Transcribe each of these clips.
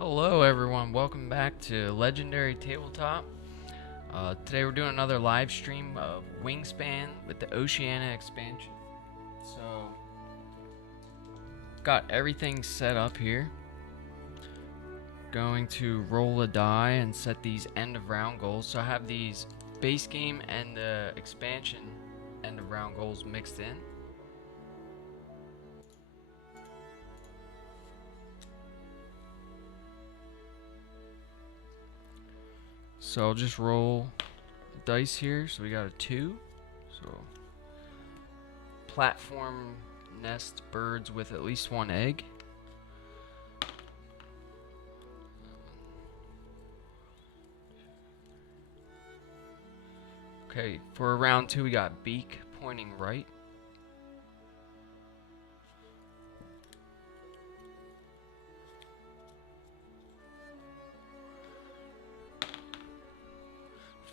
Hello everyone, welcome back to Legendary Tabletop. Today we're doing another live stream of Wingspan with the Oceania expansion. So, got everything set up here. Going to roll a die and set these end of round goals. So I have these base game and the expansion end of round goals mixed in. So I'll just roll the dice here. So we got a 2. So platform nest birds with at least 1 egg. Okay, for round 2 we got beak pointing right.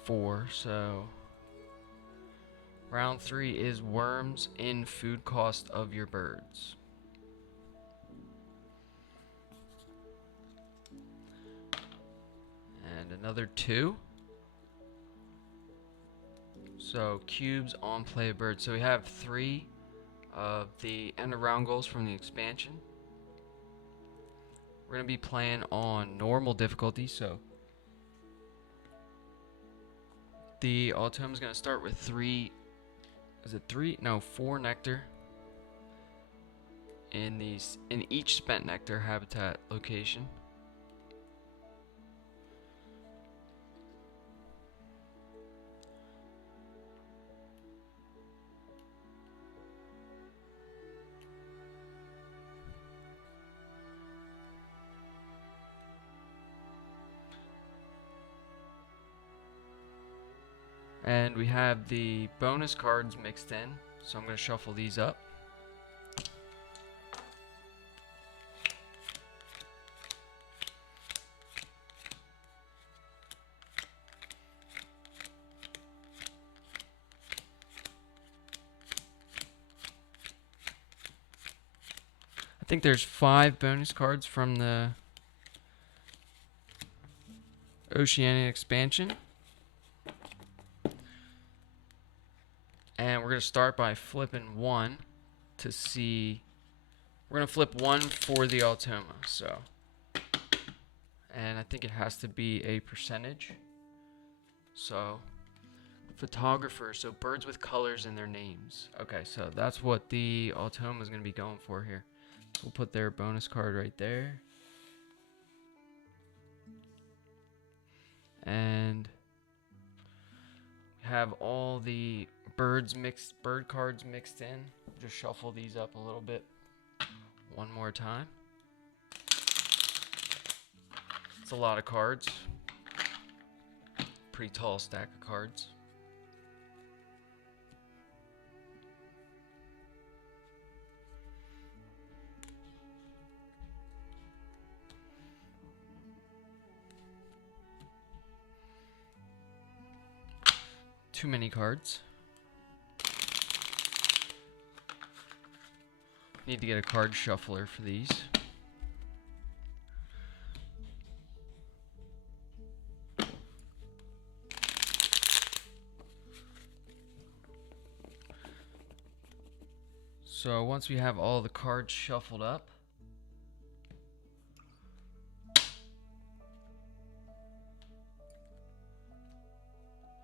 Four, so round 3 is worms in food cost of your birds. And another 2. So cubes on play of birds. So we have 3 of the end of round goals from the expansion. We're going to be playing on normal difficulty, so the Automa is going to start with 3. Is it 3? No, 4 nectar in each spent nectar habitat location. And we have the bonus cards mixed in, so I'm going to shuffle these up. I think there's 5 bonus cards from the Oceania expansion. And we're going to start by flipping 1 to see. We're going to flip 1 for the Automa. So, and I think it has to be a percentage. So, photographer. So, birds with colors in their names. Okay, so that's what the Automa is going to be going for here. We'll put their bonus card right there. And have all the bird cards mixed in. Just shuffle these up a little bit one more time. It's a lot of cards. Pretty tall stack of cards. Too many cards. Need to get a card shuffler for these. So once we have all the cards shuffled up,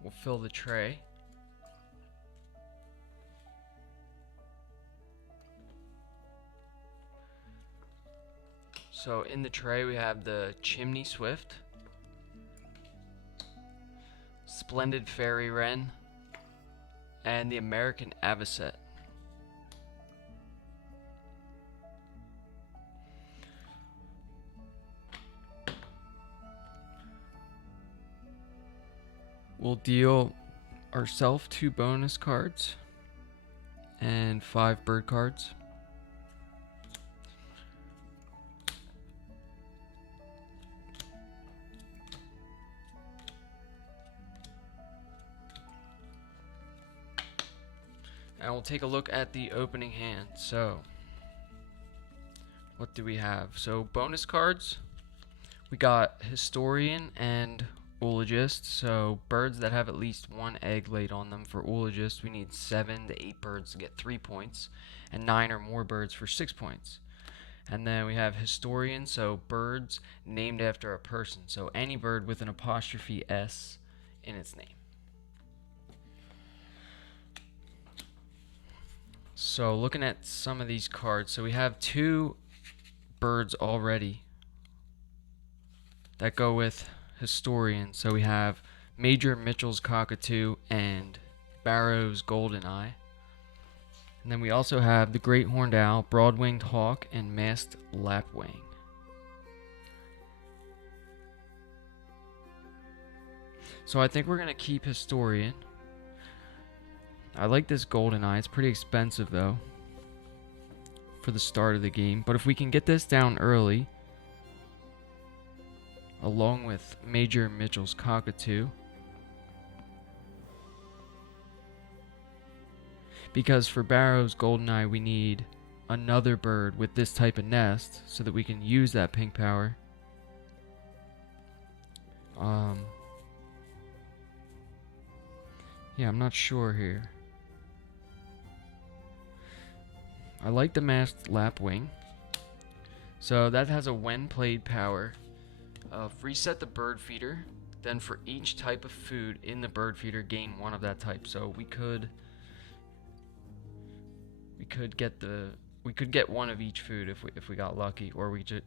we'll fill the tray. So in the tray we have the Chimney Swift, Splendid Fairy Wren, and the American Avocet. We'll deal ourselves 2 bonus cards and 5 bird cards. And we'll take a look at the opening hand. So, what do we have? So, bonus cards. We got historian and oologist. So birds that have at least one egg laid on them. For oologist, we need 7 to 8 birds to get 3 points, and 9 or more birds for 6 points. And then we have historian, so birds named after a person. So any bird with an apostrophe S in its name. So looking at some of these cards, so we have 2 birds already that go with historian. So we have Major Mitchell's cockatoo and Barrow's golden eye. And then we also have the great horned owl, broad-winged hawk, and masked lapwing. So I think we're going to keep historian. I like this golden eye. It's pretty expensive though for the start of the game. But if we can get this down early, along with Major Mitchell's cockatoo, because for Barrow's goldeneye we need another bird with this type of nest so that we can use that pink power. Yeah, I'm not sure here. I like the masked lapwing. So that has a when played power of reset the bird feeder, then for each type of food in the bird feeder gain 1 of that type. So we could get 1 of each food if we got lucky, or we could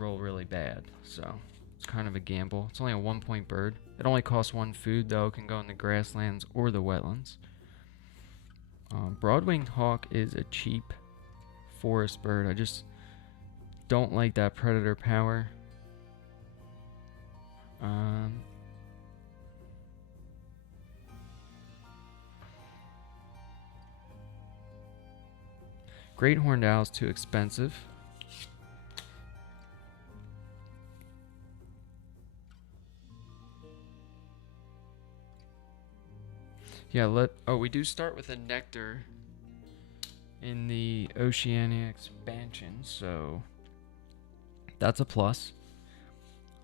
roll really bad. So it's kind of a gamble. It's only a 1-point bird. It only costs 1 food though. It can go in the grasslands or the wetlands. Broad-winged hawk is a cheap forest bird. I just don't like that predator power. Great horned owl is too expensive. Yeah, we do start with a nectar in the Oceania expansion, so that's a plus.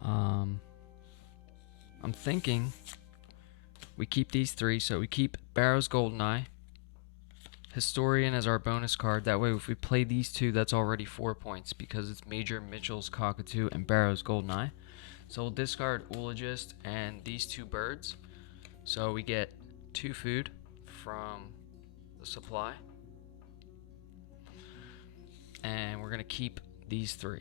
I'm thinking we keep these 3, so we keep Barrow's goldeneye, historian as our bonus card. That way if we play these 2, that's already 4 points because it's Major Mitchell's cockatoo and Barrow's goldeneye. So we'll discard oologist and these 2 birds, so we get 2 food from the supply, and we're going to keep these 3.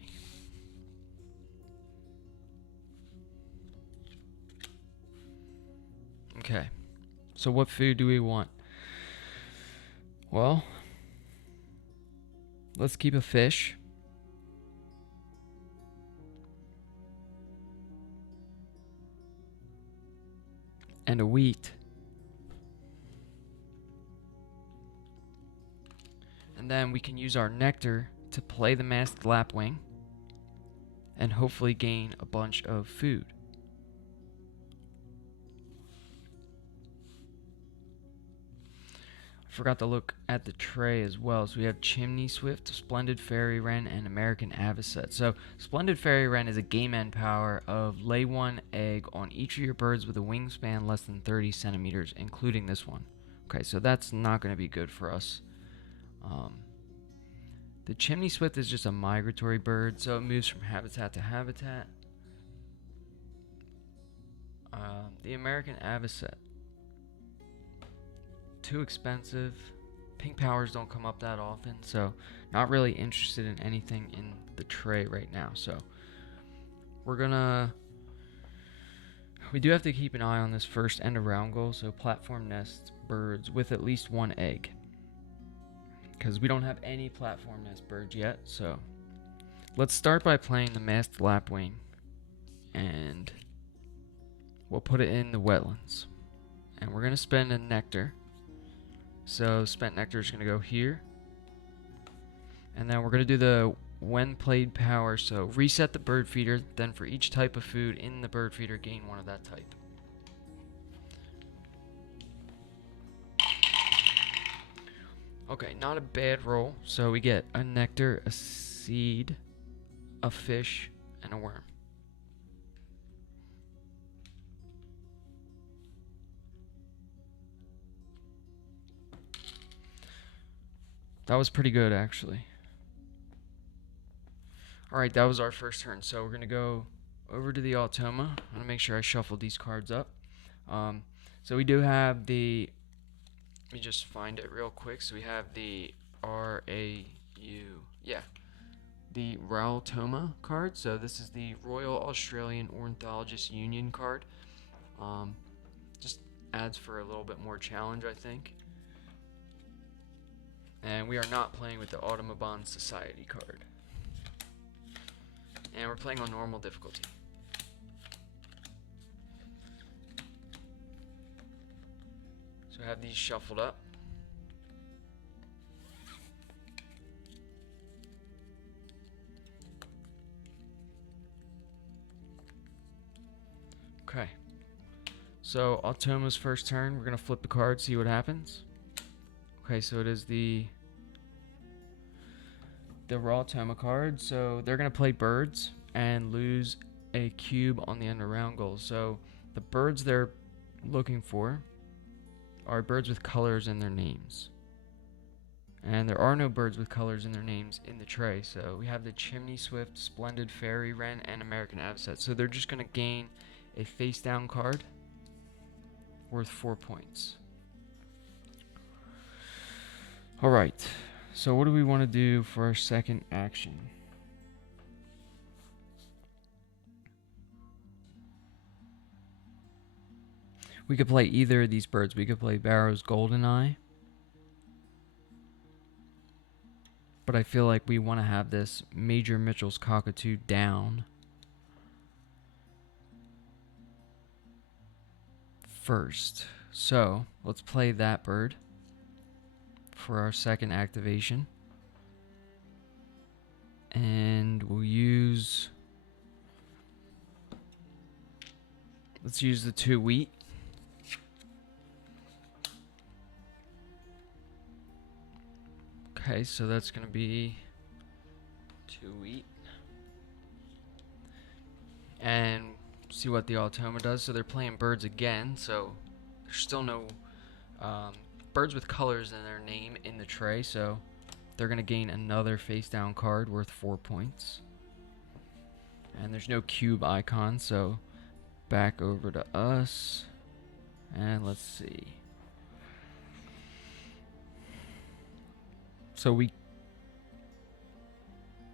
Okay, so what food do we want? Well, let's keep a fish. And a wheat. And then we can use our nectar to play the masked lapwing and hopefully gain a bunch of food. I forgot to look at the tray as well. So we have Chimney Swift, Splendid Fairy Wren, and American Avocet. So Splendid Fairy Wren is a game end power of lay 1 egg on each of your birds with a wingspan less than 30 centimeters, including this one. Okay, so that's not going to be good for us. The Chimney Swift is just a migratory bird, so it moves from habitat to habitat. The American Avocet, too expensive. Pink powers don't come up that often, so not really interested in anything in the tray right now. So we do have to keep an eye on this first end of round goal, so platform nest birds with at least 1 egg, because we don't have any platform nest birds yet. So let's start by playing the masked lapwing, and we'll put it in the wetlands, and we're going to spend a nectar. So spent nectar is going to go here, and then we're going to do the when played power. So reset the bird feeder, then for each type of food in the bird feeder gain 1 of that type. Okay, not a bad roll. So we get a nectar, a seed, a fish, and a worm. That was pretty good, actually. Alright, that was our first turn. So we're going to go over to the Automa. I'm going to make sure I shuffle these cards up. So we do have the... Let me just find it real quick. So we have the R-A-U... Yeah. The Automa card. So this is the Royal Australian Ornithologist Union card. Just adds for a little bit more challenge, I think. And we are not playing with the Automa Society card. And we're playing on normal difficulty. So I have these shuffled up. Okay. So Automa's first turn, we're gonna flip the card, see what happens. Okay, so it is the raw Automa card. So they're gonna play birds and lose a cube on the end of round goal. So the birds they're looking for are birds with colors in their names. And there are no birds with colors in their names in the tray. So we have the Chimney Swift, Splendid Fairy Wren, and American Avocet. So they're just gonna gain a face down card worth 4 points. Alright, so what do we want to do for our second action? We could play either of these birds. We could play Barrow's Goldeneye. But I feel like we want to have this Major Mitchell's Cockatoo down first. So let's play that bird for our second activation. And we'll use... Let's use the 2 wheat. Okay, so that's going to be 2 wheat. And see what the Automa does. So they're playing birds again, so there's still no birds with colors in their name in the tray, so they're going to gain another face down card worth 4 points. And there's no cube icon, so back over to us. And let's see. So we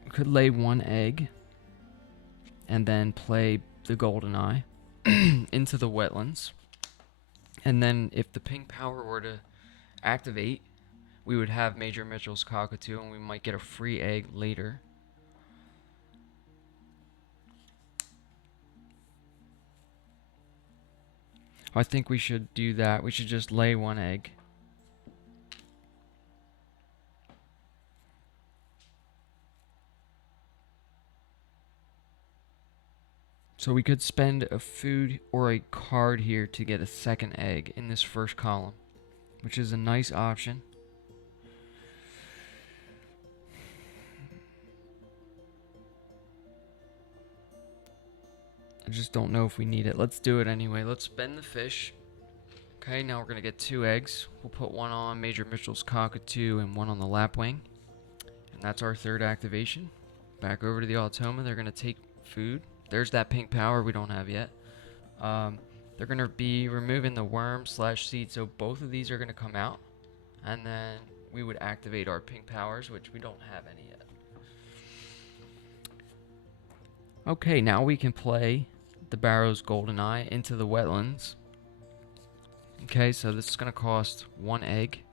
could lay 1 egg and then play the Goldeneye into the wetlands. And then if the pink power were to activate, we would have Major Mitchell's Cockatoo and we might get a free egg later. I think we should do that. We should just lay 1 egg. So we could spend a food or a card here to get a second egg in this first column, which is a nice option. I just don't know if we need it. Let's do it anyway. Let's spend the fish. Okay, now we're going to get 2 eggs. We'll put 1 on Major Mitchell's Cockatoo and 1 on the Lapwing. And that's our third activation. Back over to the Automa. They're going to take food. There's that pink power we don't have yet. They're going to be removing the worm/seed, so both of these are going to come out. And then we would activate our pink powers, which we don't have any yet. Okay, now we can play the Barrow's Goldeneye into the wetlands. Okay, so this is going to cost 1 egg.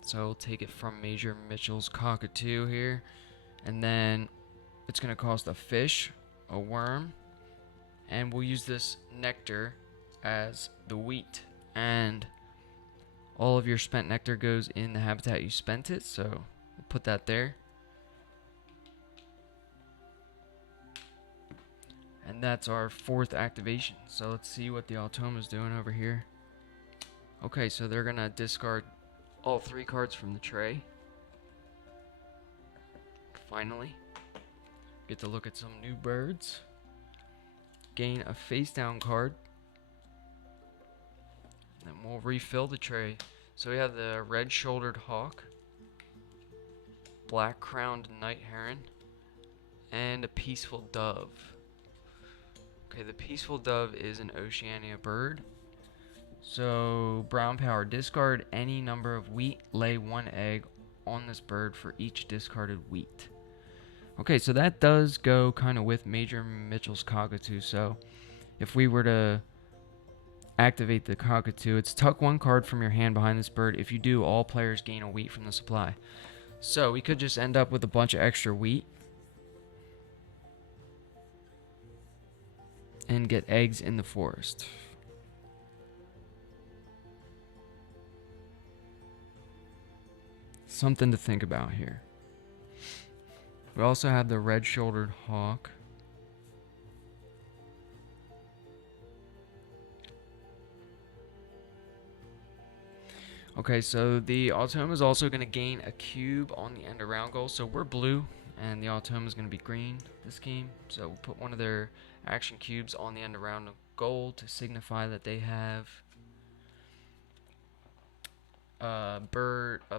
So we'll take it from Major Mitchell's Cockatoo here. And then it's going to cost a fish, a worm, and we'll use this nectar as the wheat. And all of your spent nectar goes in the habitat you spent it, so we'll put that there. And that's our 4th activation. So let's see what the Automa's doing over here. Okay, so they're going to discard all 3 cards from the tray. Finally. Get to look at some new birds. Gain a face down card. And then we'll refill the tray. So we have the red-shouldered hawk, black-crowned night heron, and a peaceful dove. Okay, the peaceful dove is an Oceania bird. So, brown power, discard any number of wheat, lay 1 egg on this bird for each discarded wheat. Okay, so that does go kind of with Major Mitchell's cockatoo. So, if we were to activate the cockatoo, it's tuck 1 card from your hand behind this bird. If you do, all players gain a wheat from the supply. So, we could just end up with a bunch of extra wheat and get eggs in the forest. Something to think about here. We also have the red-shouldered hawk. Okay, so the Automa is also going to gain a cube on the end around goal. So we're blue, and the Automa is going to be green this game. So we'll put one of their action cubes on the end around goal to signify that they have a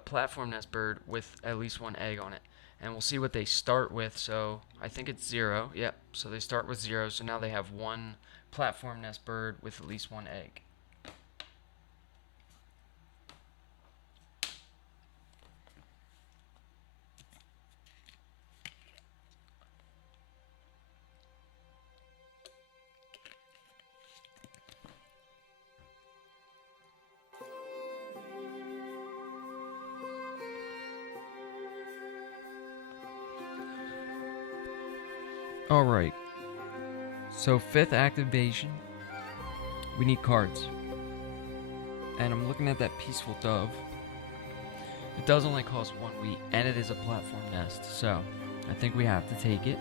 platform nest bird with at least 1 egg on it. And we'll see what they start with. So I think it's 0. Yep, so they start with 0. So now they have 1 platform nest bird with at least 1 egg. Alright, so 5th activation, we need cards. And I'm looking at that peaceful dove. It does only cost 1 wheat, and it is a platform nest, so I think we have to take it.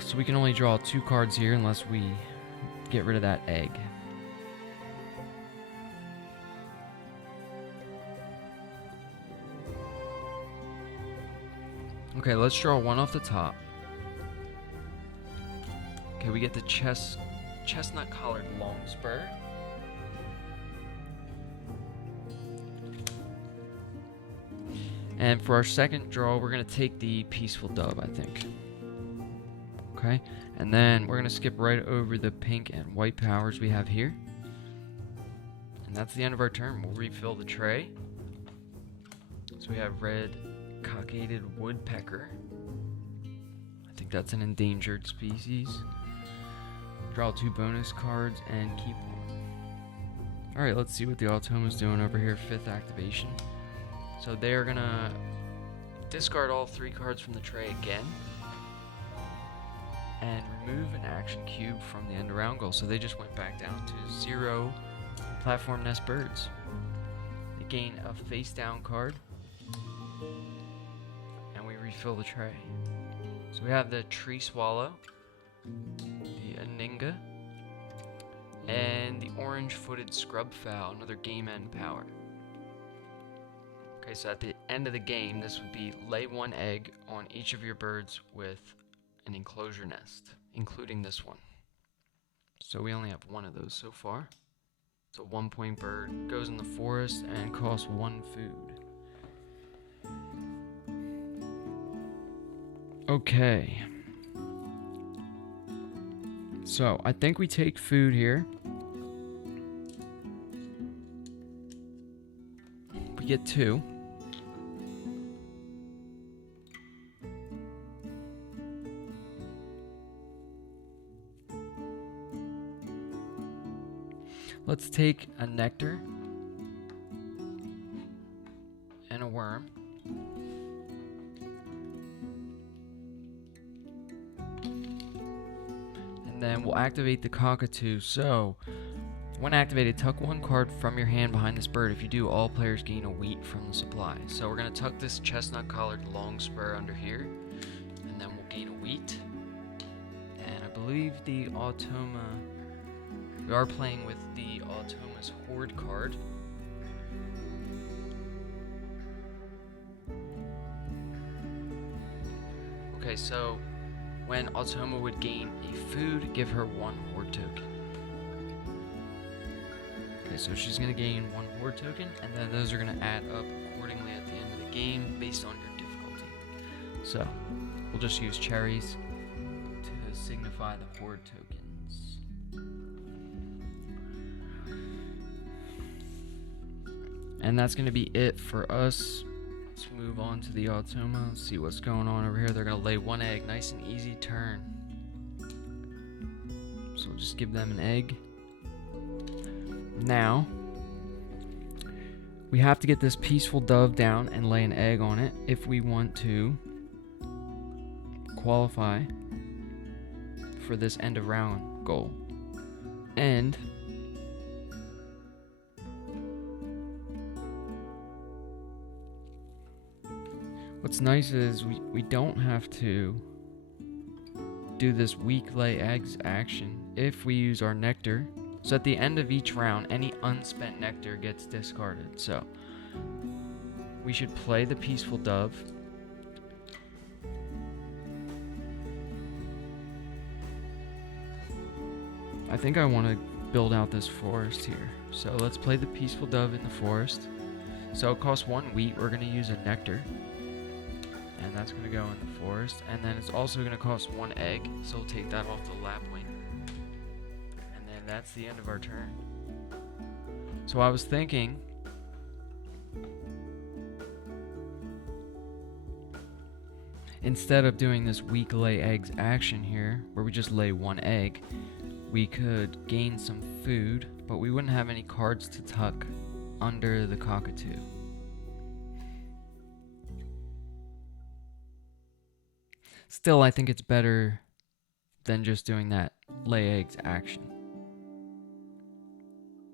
So we can only draw 2 cards here unless we get rid of that egg. Okay, let's draw 1 off the top. Okay, we get the chestnut collared longspur. And for our second draw, we're going to take the peaceful dove, I think. Okay, and then we're going to skip right over the pink and white powers we have here. And that's the end of our turn. We'll refill the tray. So we have red cockaded woodpecker. I think that's an endangered species. Draw 2 bonus cards and keep 1. Alright, let's see what the Automa's doing over here. 5th activation. So they are gonna discard all 3 cards from the tray again and remove an action cube from the end around goal. So they just went back down to 0 platform nest birds. They gain a face down card. Refill the tray. So we have the tree swallow, the aninga, and the orange-footed scrub fowl, another game end power. Okay, so at the end of the game, this would be lay 1 egg on each of your birds with an enclosure nest, including this one. So we only have 1 of those so far. It's a 1-point bird, goes in the forest, and costs 1 food. Okay. So, I think we take food here. We get 2. Let's take a nectar and a worm. And then we'll activate the cockatoo. So, when activated, tuck 1 card from your hand behind this bird. If you do, all players gain a wheat from the supply. So we're going to tuck this chestnut collared longspur under here, and then we'll gain a wheat. And I believe the Automa, we are playing with the Automa's Horde card. Okay, so when Automa would gain a food, give her 1 Horde token. Okay, Okay, so she's going to gain 1 horde token, and then those are going to add up accordingly at the end of the game based on your difficulty. So, we'll just use cherries to signify the horde tokens. And that's going to be it for us. Let's move on to the Automa. Let's see what's going on over here. They're going to lay 1 egg. Nice and easy turn. So we'll just give them an egg. Now, we have to get this peaceful dove down and lay an egg on it if we want to qualify for this end of round goal. And what's nice is we don't have to do this weak lay eggs action if we use our nectar. So at the end of each round, any unspent nectar gets discarded. So we should play the peaceful dove. I think I want to build out this forest here. So let's play the peaceful dove in the forest. So it costs 1 wheat. We're going to use a nectar. And that's going to go in the forest. And then it's also going to cost 1 egg. So we'll take that off the lapwing. And then that's the end of our turn. So I was thinking, instead of doing this weak lay eggs action here, where we just lay 1 egg, we could gain some food, but we wouldn't have any cards to tuck under the cockatoo. Still, I think it's better than just doing that lay eggs action.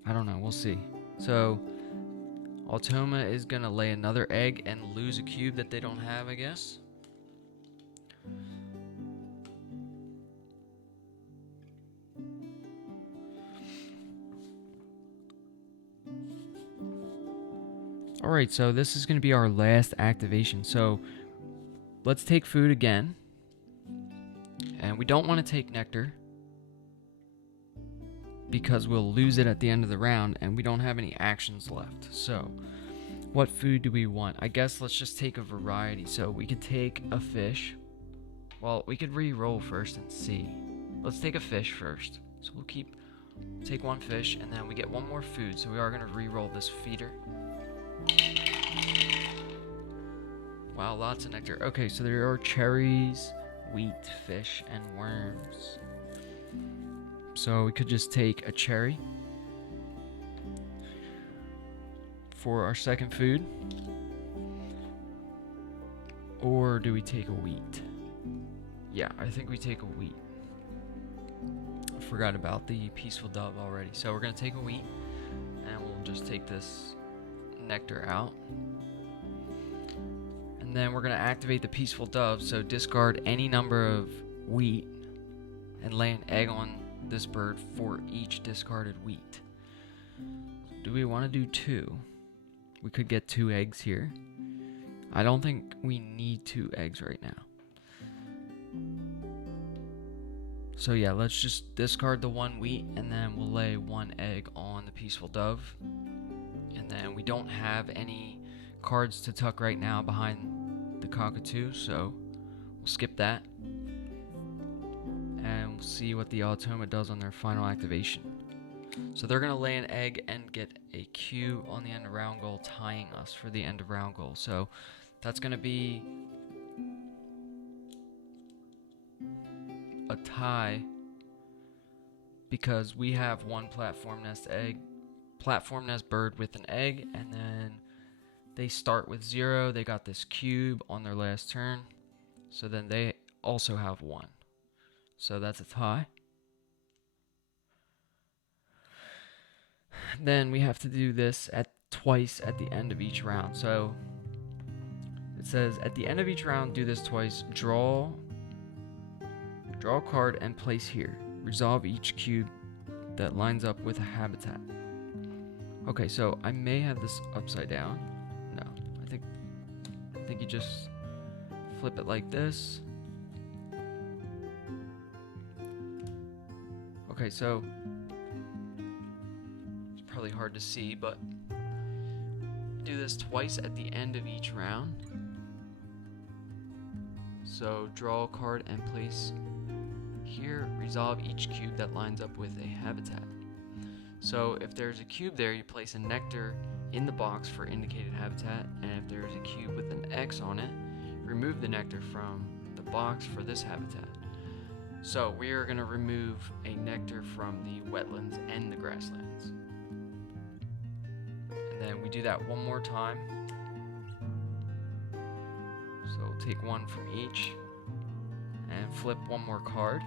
I don't know, we'll see. So, Automa is gonna lay another egg and lose a cube that they don't have, I guess. Alright, so this is gonna be our last activation. So, let's take food again. And we don't want to take nectar, because we'll lose it at the end of the round and we don't have any actions left. So what food do we want? I guess let's just take a variety. So we could take a fish. Well, we could re-roll first and see. Let's take a fish first. So we'll take 1 fish, and then we get 1 more food. So we are going to re-roll this feeder. Wow, lots of nectar. Okay, so there are cherries, wheat, fish, and worms. So we could just take a cherry for our second food. Or do we take a wheat? Yeah, I think we take a wheat. I forgot about the peaceful dove already. So we're going to take a wheat, and we'll just take this nectar out. And then we're going to activate the peaceful dove. So discard any number of wheat and lay an egg on this bird for each discarded wheat. Do we want to do 2? We could get 2 eggs here. I don't think we need 2 eggs right now. So yeah, let's just discard the 1 wheat, and then we'll lay 1 egg on the peaceful dove. And then we don't have any cards to tuck right now behind the cockatoo, so we'll skip that. And we'll see what the Automa does on their final activation. So they're going to lay an egg and get a cube on the end of round goal, tying us for the end of round goal. So that's going to be a tie, because we have 1 platform nest bird with an egg, and then they start with 0. They got this cube on their last turn, so then they also have 1. So that's a tie. Then we have to do this twice at the end of each round. So it says at the end of each round, do this twice. Draw a card and place here. Resolve each cube that lines up with a habitat. Okay, so I may have this upside down. No, I think you just flip it like this. Okay, so it's really hard to see, but do this twice at the end of each round. So draw a card and place here. Resolve each cube that lines up with a habitat. So if there's a cube there, you place a nectar in the box for indicated habitat, and if there's a cube with an X on it, remove the nectar from the box for this habitat. So we are going to remove a nectar from the wetlands and the grasslands. And then we do that one more time. So we'll take one from each and flip one more card.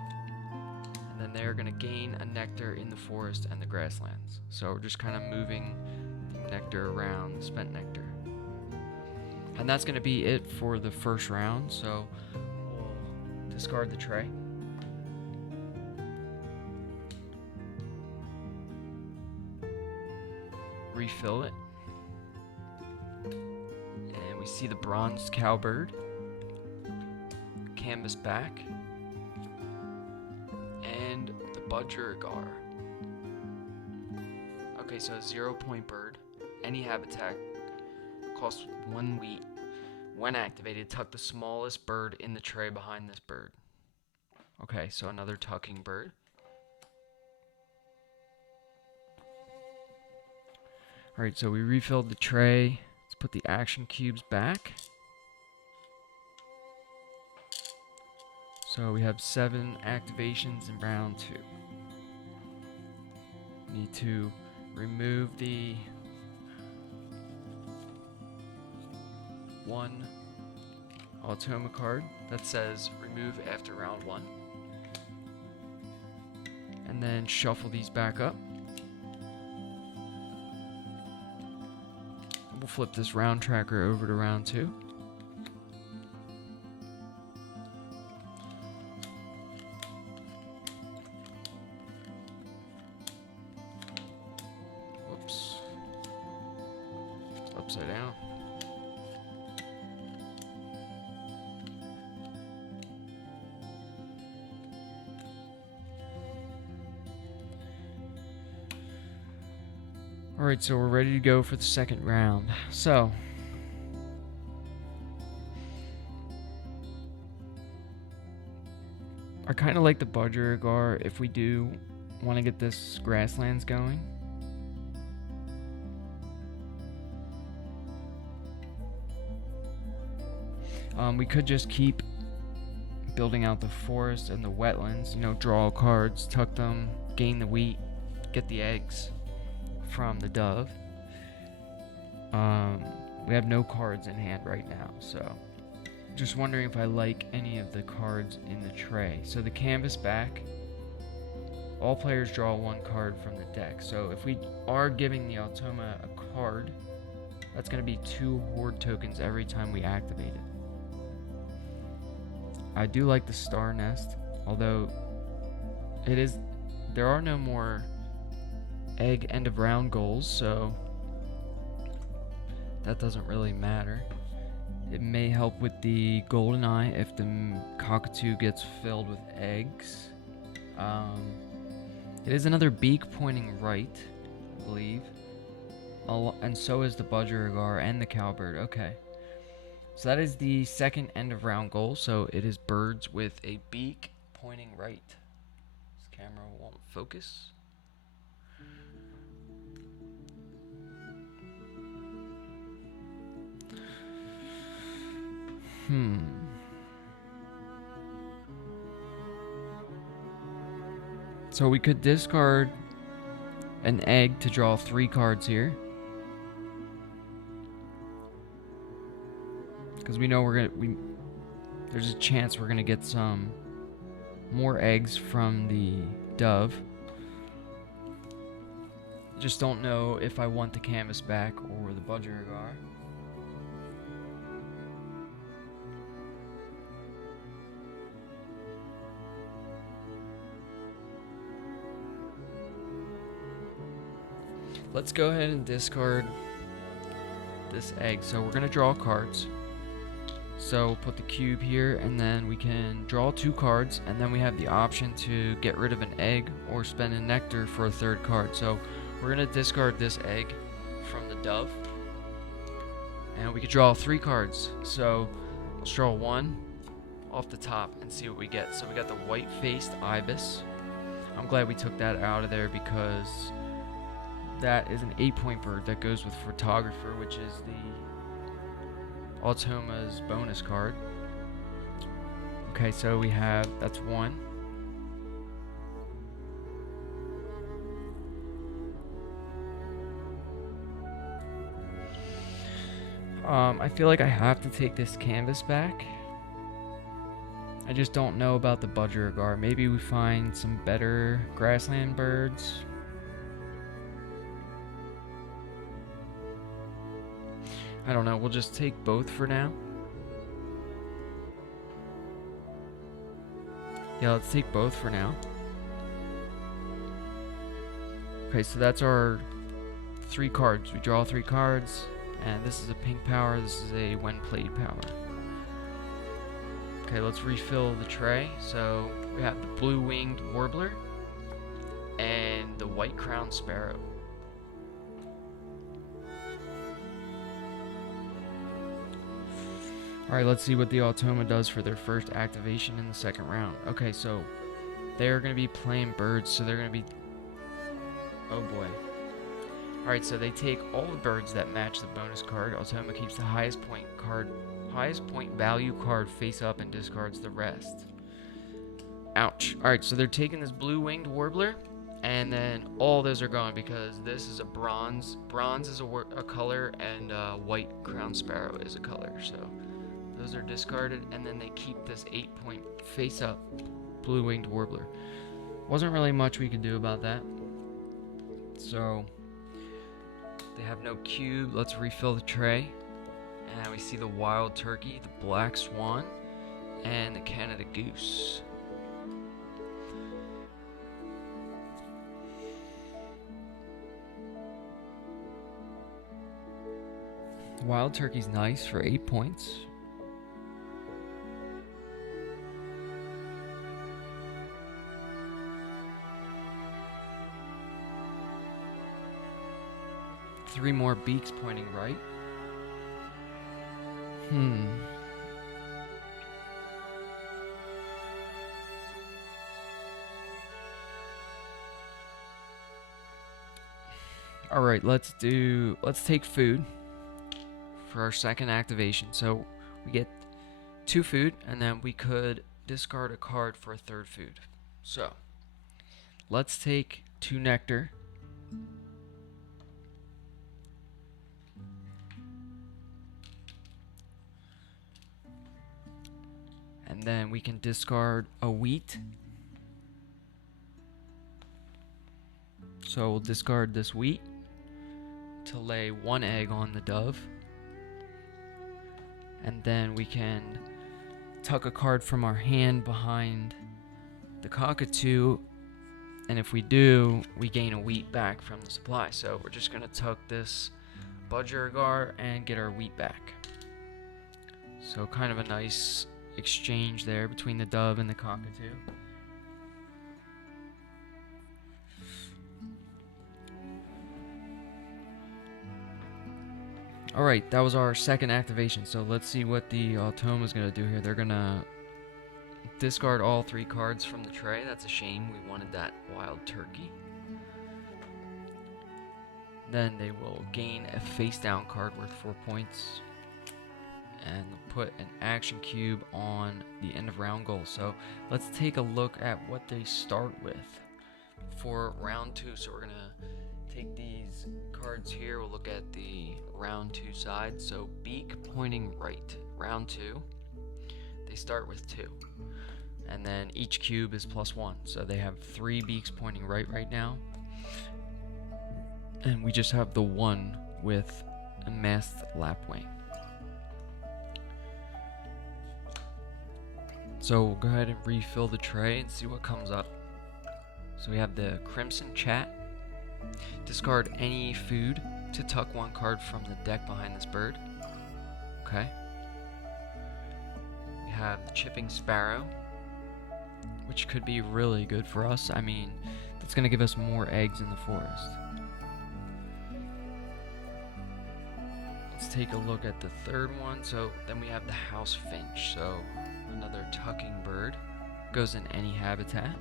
And then they're going to gain a nectar in the forest and the grasslands. So we're just kind of moving the nectar around, the spent nectar. And that's going to be it for the first round. So we'll discard the tray. Refill it. And we see the bronze cowbird, canvas back, and the budgerigar. Okay, so a 0-point bird. Any habitat costs 1 wheat. When activated, tuck the smallest bird in the tray behind this bird. Okay, so another tucking bird. Alright, so we refilled the tray. Let's put the action cubes back. So we have 7 activations in round 2. Need to remove the 1 Automa card that says remove after round 1. And then shuffle these back up. We'll flip this round tracker over to round 2. Whoops. It's upside down. Alright, so we're ready to go for the second round. So, I kind of like the budgerigar if we do want to get this grasslands going. We could just keep building out the forest and the wetlands, you know, draw cards, tuck them, gain the wheat, get the eggs from the dove. We have no cards in hand right now, so just wondering if I like any of the cards in the tray. So the canvas back, all players draw 1 card from the deck. So if we are giving the Automa a card, that's going to be 2 horde tokens every time we activate it. I do like the star nest, although there are no more egg end of round goals, so that doesn't really matter. It may help with the golden eye if the cockatoo gets filled with eggs. It is another beak pointing right, I believe, and so is the budgerigar and the cowbird. Okay, so that is the second end of round goal. So it is birds with a beak pointing right. This camera won't focus. So we could discard an egg to draw 3 cards here, because we know there's a chance we're gonna get some more eggs from the dove. Just don't know if I want the canvas back or the budgerigar. Let's go ahead and discard this egg. So we're gonna draw cards. So we'll put the cube here, and then we can draw 2 cards, and then we have the option to get rid of an egg or spend a nectar for a 3rd card. So we're we're gonna discard this egg from the dove, and we could draw 3 cards. So let's draw 1 off the top and see what we get. So we got the white-faced ibis. I'm glad we took that out of there because that is an 8-point bird that goes with photographer, which is the Automa's bonus card. Okay, so we have, that's 1. I feel like I have to take this canvas back. I just don't know about the budgerigar. Maybe we find some better grassland birds. I don't know, we'll just take both for now. Yeah, let's take both for now. Okay, so that's our 3 cards. We draw 3 cards, and this is a pink power, this is a when played power. Okay, let's refill the tray. So we have the blue-winged warbler and the white-crowned sparrow. Alright, let's see what the Automa does for their first activation in the second round. Okay, so they're going to be playing birds, so they're going to be... Oh boy. Alright, so they take all the birds that match the bonus card. Automa keeps the highest point value card face up and discards the rest. Ouch. Alright, so they're taking this blue-winged warbler, and then all those are gone because this is a bronze. Bronze is a color, and white-crowned sparrow is a color, so... Those are discarded, and then they keep this 8-point face-up blue-winged warbler. Wasn't really much we could do about that. So, they have no cube. Let's refill the tray. And we see the wild turkey, the black swan, and the Canada goose. Wild turkey's nice for 8 points. Three more beaks pointing right. Alright, let's take food for our second activation. So we get 2 food, and then we could discard a card for a 3rd food. So let's take 2 nectar. And then we can discard a wheat. So we'll discard this wheat to lay 1 egg on the dove. And then we can tuck a card from our hand behind the cockatoo. And if we do, we gain a wheat back from the supply. So we're just going to tuck this budgerigar and get our wheat back. So kind of a nice exchange there between the dove and the cockatoo. Alright, that was our second activation, so let's see what the Automa is going to do here. They're going to discard all 3 cards from the tray. That's a shame, we wanted that wild turkey. Then they will gain a face down card worth 4 points. And put an action cube on the end of round goal. So let's take a look at what they start with for round 2. So we're gonna take these cards here. We'll look at the round 2 side. So beak pointing right. Round 2. They start with 2. And then each cube is +1. So they have 3 beaks pointing right now. And we just have the 1 with a masked lapwing. So we'll go ahead and refill the tray and see what comes up. So we have the Crimson Chat. Discard any food to tuck 1 card from the deck behind this bird. Okay. We have the Chipping Sparrow, which could be really good for us. I mean, that's going to give us more eggs in the forest. take a look at the third one. So then we have the house finch. So another tucking bird. Goes in any habitat.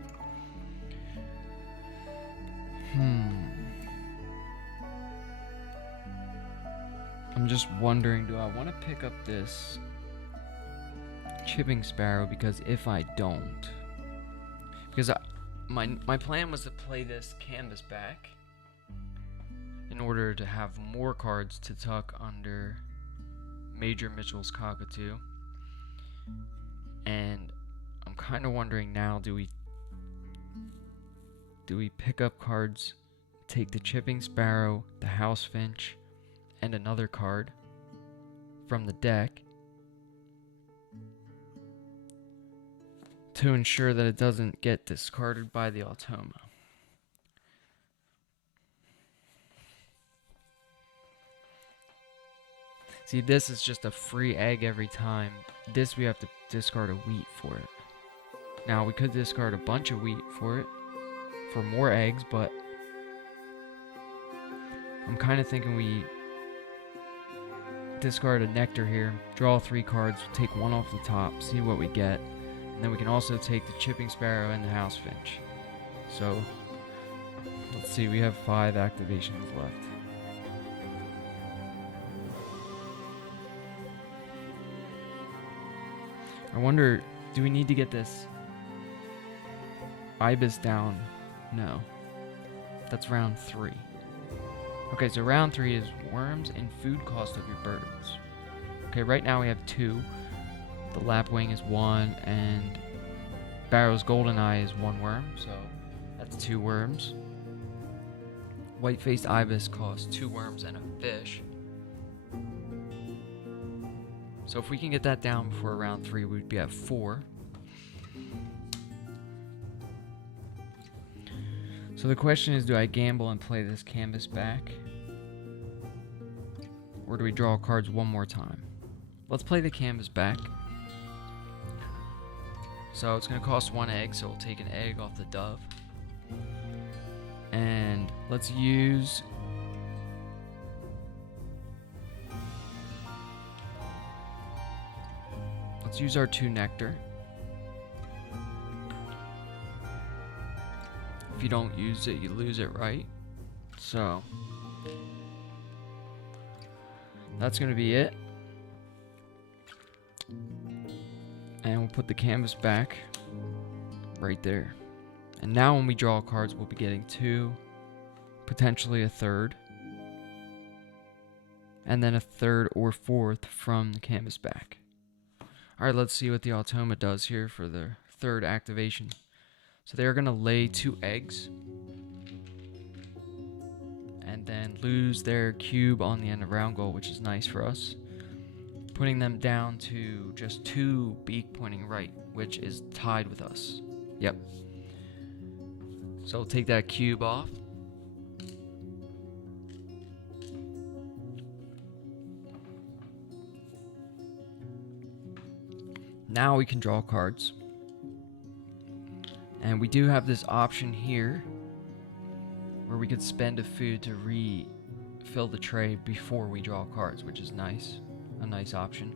I'm just wondering, do I want to pick up this chipping sparrow? Because if I don't, because my plan was to play this canvas back in order to have more cards to tuck under Major Mitchell's cockatoo, and I'm kind of wondering now, do we pick up cards, take the chipping sparrow, the house finch, and another card from the deck to ensure that it doesn't get discarded by the Automa? See, this is just a free egg every time. This we have to discard a wheat for it. Now, we could discard a bunch of wheat for it, for more eggs, but I'm kind of thinking we discard a nectar here, draw 3 cards, take one off the top, see what we get, and then we can also take the chipping sparrow and the house finch. So, let's see, we have 5 activations left. I wonder, do we need to get this ibis down? No. That's round 3. Okay, so round 3 is worms and food cost of your birds. Okay, right now we have 2. The lapwing is 1, and Barrow's golden eye is 1 worm, so that's 2 worms. White-faced ibis costs 2 worms and a fish. So if we can get that down before round 3, we'd be at 4. So the question is, do I gamble and play this canvas back? Or do we draw cards one more time? Let's play the canvas back. So it's going to cost 1 egg, so we'll take an egg off the dove. And let's use our 2 nectar. If you don't use it, you lose it, right? So that's going to be it. And we'll put the canvas back right there. And now when we draw cards, we'll be getting 2, potentially a 3rd, and then a 3rd or 4th from the canvas back. Alright, let's see what the Automa does here for the 3rd activation. So they're going to lay 2 eggs and then lose their cube on the end of round goal, which is nice for us. Putting them down to just 2 beak pointing right, which is tied with us. Yep. So we'll take that cube off. Now we can draw cards. And we do have this option here where we could spend a food to refill the tray before we draw cards, which is nice. A nice option.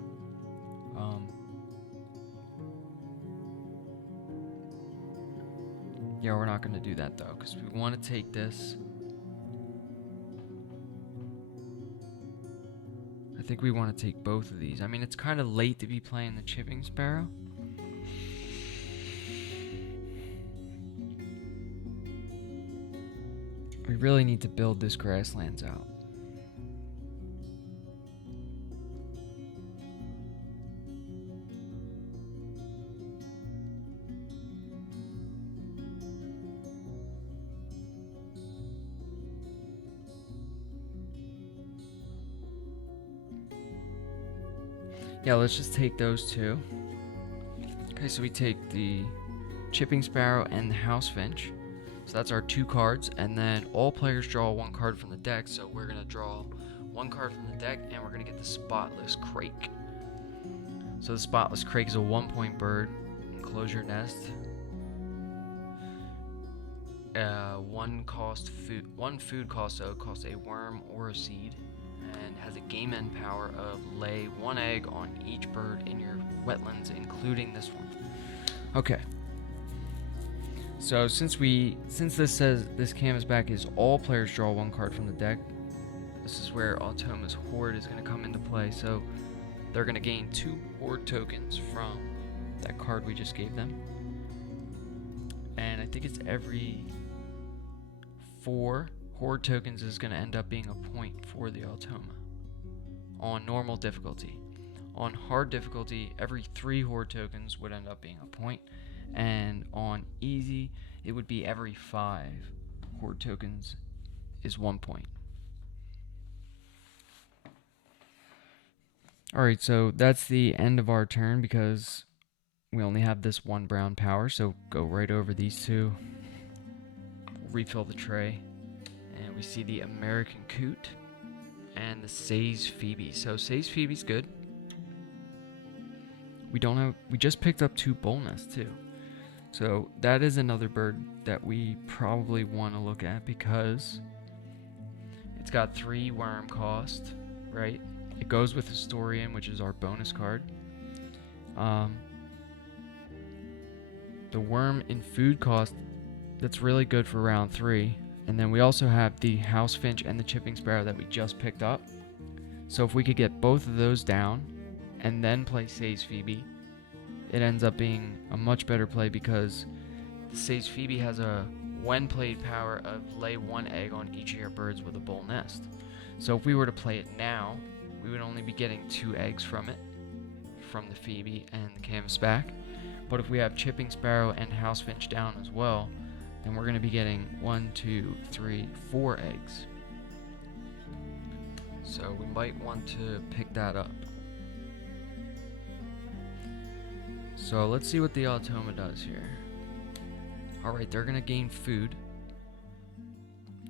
Yeah, we're not going to do that though, because we want to take this. I think we want to take both of these. I mean, it's kind of late to be playing the chipping sparrow. We really need to build this grasslands out. Yeah, let's just take those 2. Okay, so we take the chipping sparrow and the house finch. So that's our 2 cards, and then all players draw 1 card from the deck, so we're going to draw 1 card from the deck, and we're going to get the spotless crake. So the spotless crake is a 1-point bird, enclosure nest. 1 food cost, so it costs a worm or a seed, and has a game end power of lay 1 egg on each bird in your wetlands, including this one. Okay. So since this says this canvasback is all players draw 1 card from the deck, this is where Automa's Horde is going to come into play. So they're going to gain 2 Horde tokens from that card we just gave them. And I think it's every 4 Horde tokens is going to end up being a point for the Automa on normal difficulty. On hard difficulty, every 3 Horde tokens would end up being a point. And on easy, it would be every 5 Horde tokens is 1 point. Alright, so that's the end of our turn because we only have this 1 brown power, so go right over these 2. Refill the tray, and we see the American Coot and the Say's Phoebe. So Say's Phoebe's good. We just picked up 2 bull nests too. So that is another bird that we probably want to look at because it's got 3 worm cost, right? It goes with Historian, which is our bonus card. The worm in food cost, that's really good for round 3. And then we also have the house finch and the chipping sparrow that we just picked up. So if we could get both of those down and then play Say's Phoebe, it ends up being a much better play because Say's Phoebe has a when played power of lay 1 egg on each of your birds with a bull nest. So if we were to play it now, we would only be getting 2 eggs from it, from the Phoebe and the canvasback. But if we have chipping sparrow and house finch down as well, then we're going to be getting 1, 2, 3, 4 eggs. So we might want to pick that up. So let's see what the Automa does here. Alright, they're going to gain food.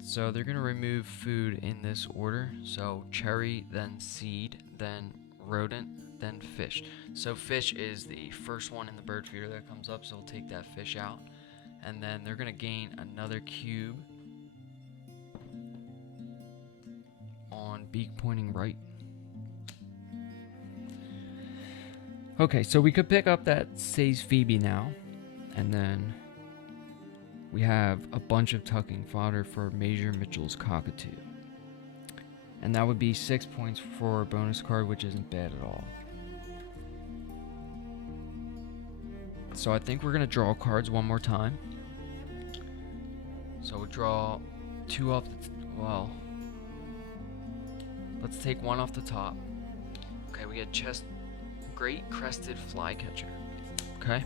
So they're going to remove food in this order. So cherry, then seed, then rodent, then fish. So fish is the first one in the bird feeder that comes up, so we'll take that fish out. And then they're going to gain another cube on beak pointing right. Okay, so we could pick up that Say's Phoebe now, and then we have a bunch of tucking fodder for Major Mitchell's Cockatoo. And that would be 6 points for a bonus card, which isn't bad at all. So I think we're going to draw cards one more time. So we'll draw 2 off the well, let's take 1 off the top. Okay, we get Great Crested Flycatcher. Okay.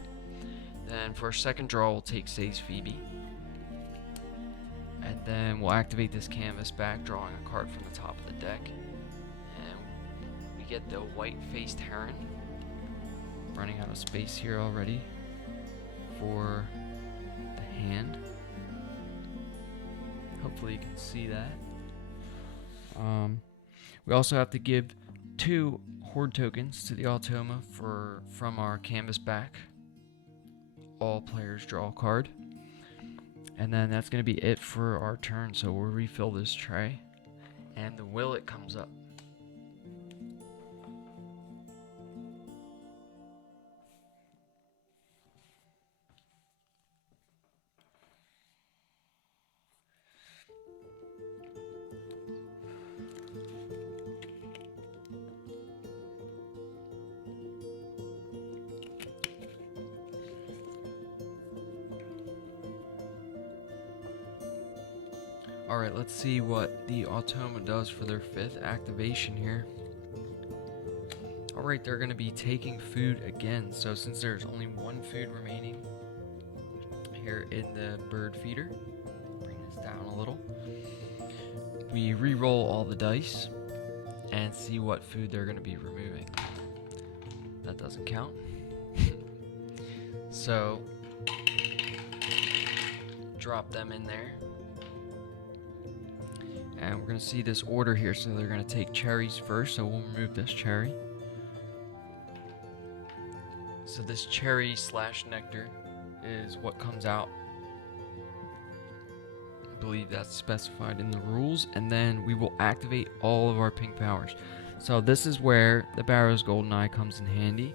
Then for our second draw, we'll take Say's Phoebe. And then we'll activate this canvas back, drawing a card from the top of the deck. And we get the White-Faced Heron. Running out of space here already for the hand. Hopefully you can see that. We also have to give 2 Horde tokens to the Automa from our canvas back. All players draw a card. And then that's going to be it for our turn. So we'll refill this tray. And the Willet comes up. Alright, let's see what the Automa does for their 5th activation here. Alright, they're going to be taking food again. So since there's only 1 food remaining here in the bird feeder, bring this down a little. We re-roll all the dice and see what food they're going to be removing. That doesn't count. So, drop them in there. And we're going to see this order here, so they're going to take cherries first, so we'll remove this cherry. So this cherry / nectar is what comes out believe that's specified in the rules, and then we will activate all of our pink powers. So this is where the Barrow's Golden Eye comes in handy.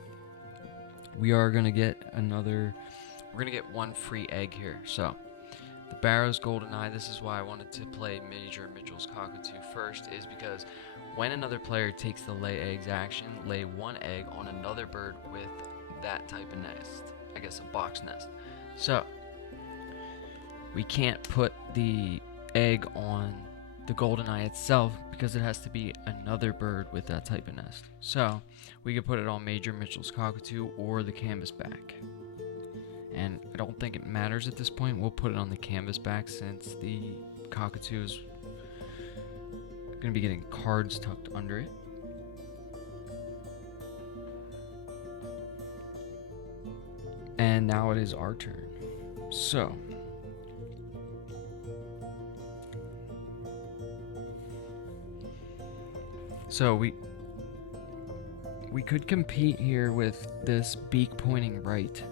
We are going to get we're going to get one free egg here. So the Barrow's Golden Eye, this is why I wanted to play Major Mitchell's Cockatoo first, is because when another player takes the lay eggs action, lay one egg on another bird with that type of nest. I guess a box nest. So we can't put the egg on the Golden Eye itself because it has to be another bird with that type of nest. So we could put it on Major Mitchell's Cockatoo or the canvasback. And I don't think it matters at this point. We'll put it on the canvasback since the cockatoo is going to be getting cards tucked under it. And now it is our turn. So we could compete here with this beak pointing right.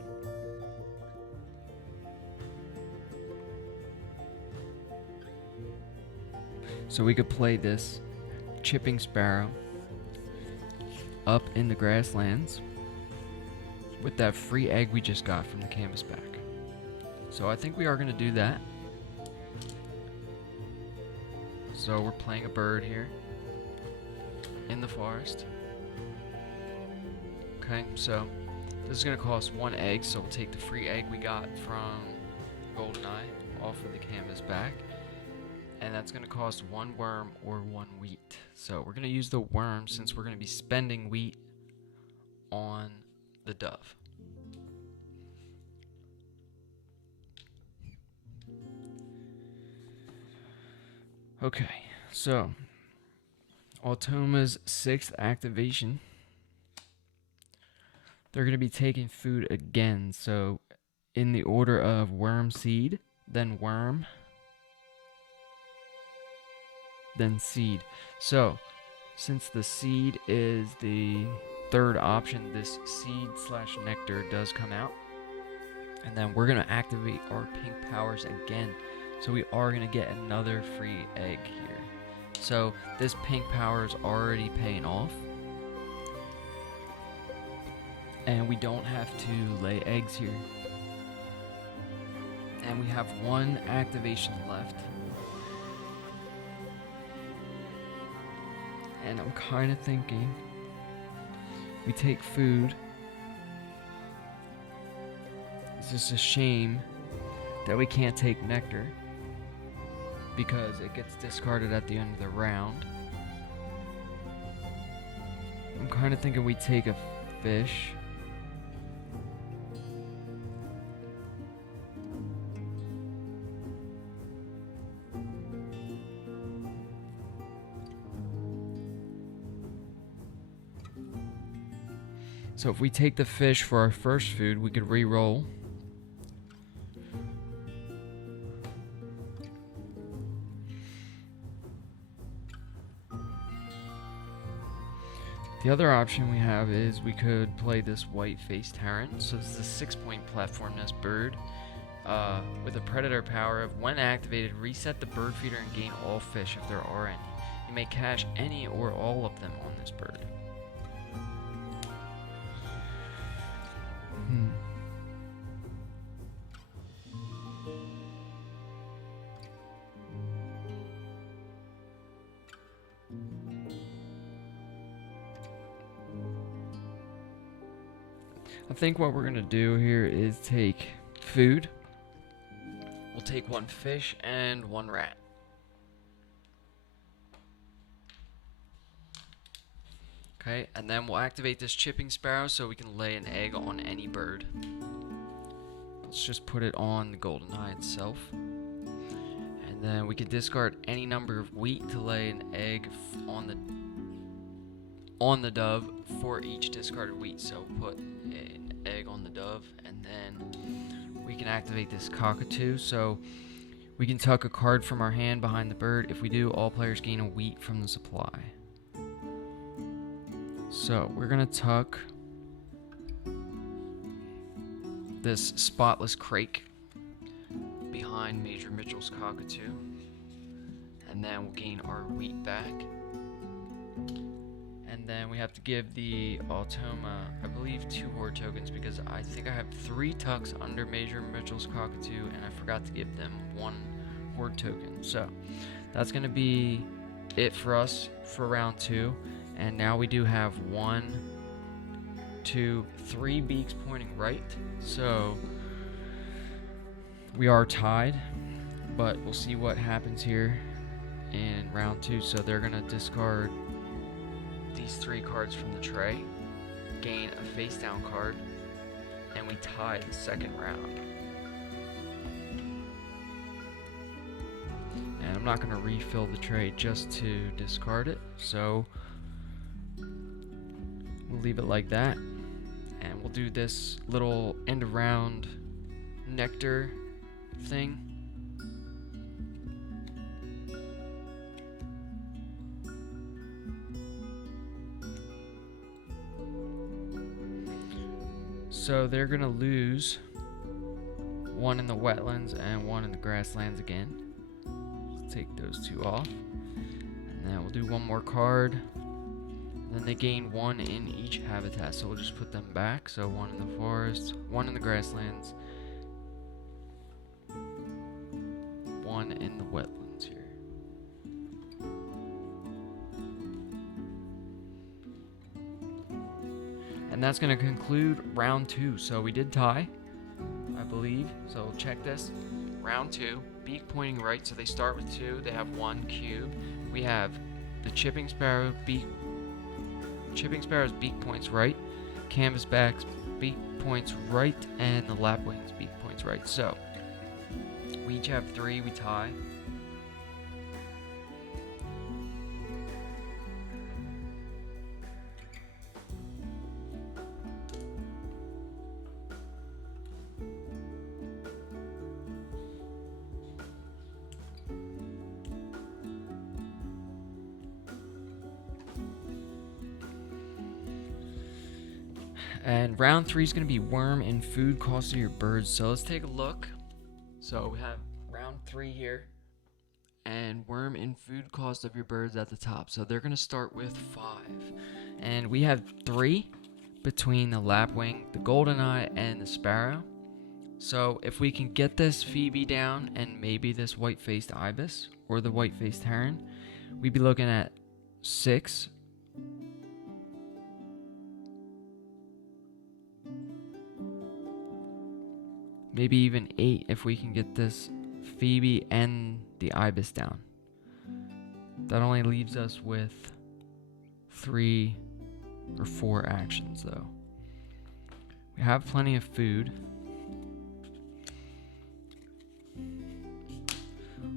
So we could play this chipping sparrow up in the grasslands with that free egg we just got from the canvasback. So I think we are going to do that. So we're playing a bird here in the forest. Okay, so this is going to cost one egg, so we'll take the free egg we got from Goldeneye off of the canvasback. And that's going to cost one worm or one wheat. So we're going to use the worm since we're going to be spending wheat on the dove. Okay, so Automa's 6th activation. They're going to be taking food again. So in the order of worm seed, then worm, then seed. So since the seed is the third option, this seed / nectar does come out. And then we're going to activate our pink powers again. So we are going to get another free egg here. So this pink power is already paying off. And we don't have to lay eggs here. And we have one activation left. And I'm kind of thinking we take food. It's just a shame that we can't take nectar because it gets discarded at the end of the round. I'm kind of thinking we take a fish. So if we take the fish for our first food, we could re-roll. The other option we have is we could play this white-faced heron. So this is a 6-point platform nest bird with a predator power of when activated, reset the bird feeder and gain all fish if there are any. You may catch any or all of them on this bird. I think what we're going to do here is take food. We'll take one fish and one rat. Okay, and then we'll activate this chipping sparrow so we can lay an egg on any bird. Let's just put it on the Goldeneye itself. And then we can discard any number of wheat to lay an egg on the dove for each discarded wheat. So put an egg on the dove, and then we can activate this cockatoo. So we can tuck a card from our hand behind the bird. If we do, all players gain a wheat from the supply. So we're gonna tuck this spotless crake behind Major Mitchell's cockatoo. and then we'll gain our wheat back. And then we have to give the Automa, I believe, 2 horde tokens, because I think I have 3 tucks under Major Mitchell's cockatoo, and I forgot to give them 1 horde token. So that's going to be it for us for round 2. And now we do have 1, 2, 3 beaks pointing right. So we are tied, but we'll see what happens here in round 2. So they're going to discard these 3 cards from the tray, gain a face down card, and we tie the second round. And I'm not going to refill the tray just to discard it, so we'll leave it like that. And we'll do this little end of round nectar thing. So they're gonna lose 1 in the wetlands and 1 in the grasslands again. Let's take those 2 off. And then we'll do 1 more card. And then they gain 1 in each habitat, so we'll just put them back. So 1 in the forest, 1 in the grasslands, 1 in the wetlands here. And that's going to conclude round 2. So we did tie, I believe. So check this. Round 2, beak pointing right. So they start with 2. They have 1 cube. We have the chipping sparrow beak. Chipping sparrow's beak points right. Canvasback's beak points right, and the lapwing's beak points right. So we each have 3. We tie. And round 3 is going to be worm and food cost of your birds. So let's take a look. So we have round 3 here, and worm and food cost of your birds at the top. So they're going to start with 5. And we have 3 between the lapwing, the goldeneye, and the sparrow. So if we can get this Phoebe down and maybe this white-faced ibis or the white-faced heron, we'd be looking at 6. Maybe even 8 if we can get this Phoebe and the ibis down. That only leaves us with 3 or 4 actions though. We have plenty of food.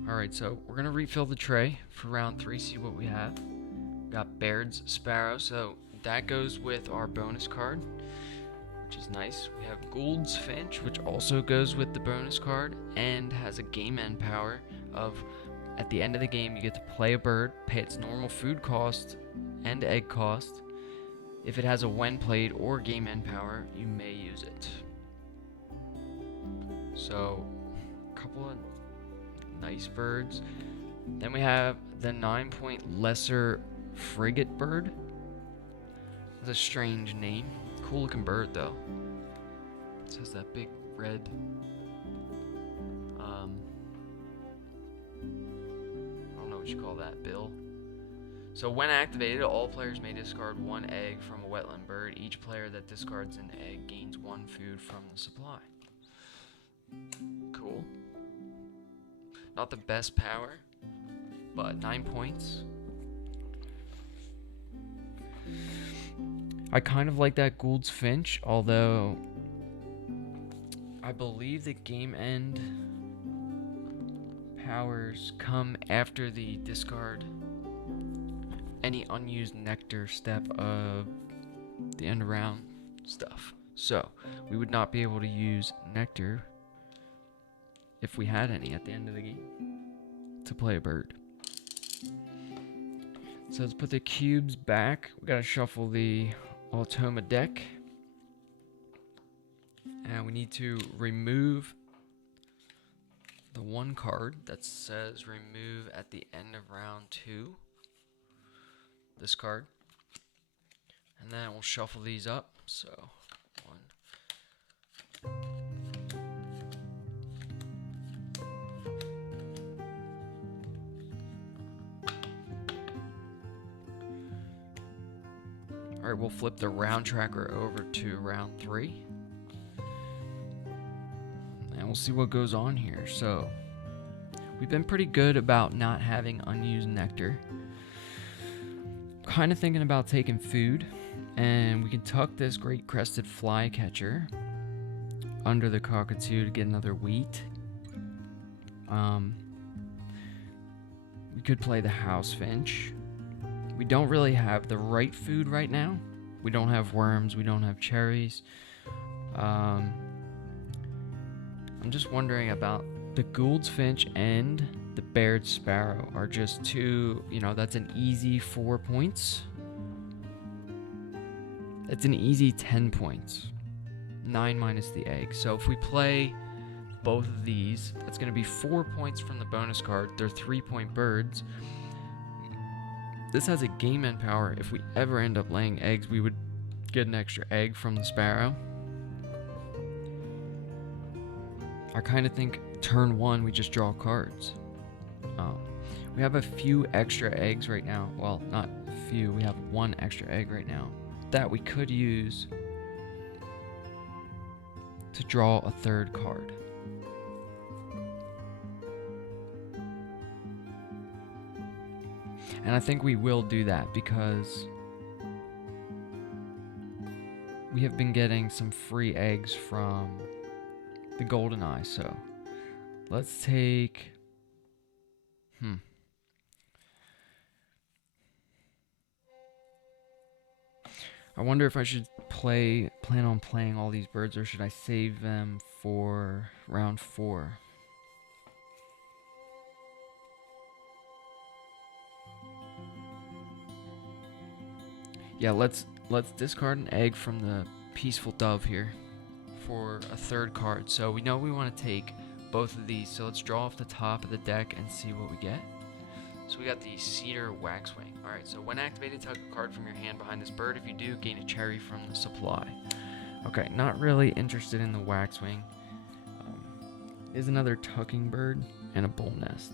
Alright, so we're going to refill the tray for round 3, see what we have. We got Baird's Sparrow, so that goes with our bonus card, which is nice. We have Gould's Finch, which also goes with the bonus card and has a game end power of, at the end of the game, you get to play a bird, pay its normal food cost and egg cost. If it has a when played or game end power, you may use it. So, a couple of nice birds. Then we have the 9-point lesser frigate bird. It's a strange name. Cool looking bird though. It has that big red I don't know what you call that, bill. So when activated, all players may discard 1 egg from a wetland bird. Each player that discards an egg gains 1 food from the supply. Cool. Not the best power, but 9 points. I kind of like that Gould's Finch, although I believe the game end powers come after the discard any unused nectar step of the end round stuff. So we would not be able to use nectar if we had any at the end of the game to play a bird. So let's put the cubes back. We gotta shuffle the Automa deck, and we need to remove the one card that says remove at the end of round 2. This card. And then we'll shuffle these up. So, 1. Alright, we'll flip the round tracker over to round 3. And we'll see what goes on here. So, we've been pretty good about not having unused nectar. Kind of thinking about taking food. And we can tuck this great crested flycatcher under the cockatoo to get another wheat. We could play the house finch. We don't really have the right food right now. We don't have worms. We don't have cherries. I'm just wondering about the Gould's finch and the Baird sparrow are just two, that's an easy 4 points. It's an easy 10 points. 9 minus the egg. So if we play both of these, that's going to be 4 points from the bonus card. They're 3-point birds. This has a game end power. If we ever end up laying eggs, we would get an extra egg from the sparrow. I kind of think turn 1, we just draw cards. We have a few extra eggs right now. Well, not a few. We have 1 extra egg right now that we could use to draw a 3rd card. And I think we will do that because we have been getting some free eggs from the golden eye. So let's take I wonder if I should plan on playing all these birds, or should I save them for round 4? Yeah, let's discard an egg from the peaceful dove here for a 3rd card. So we know we want to take both of these. So let's draw off the top of the deck and see what we get. So we got the cedar waxwing. Alright, so when activated, tug a card from your hand behind this bird. If you do, gain a cherry from the supply. Okay, not really interested in the waxwing. Is another tucking bird and a bull nest.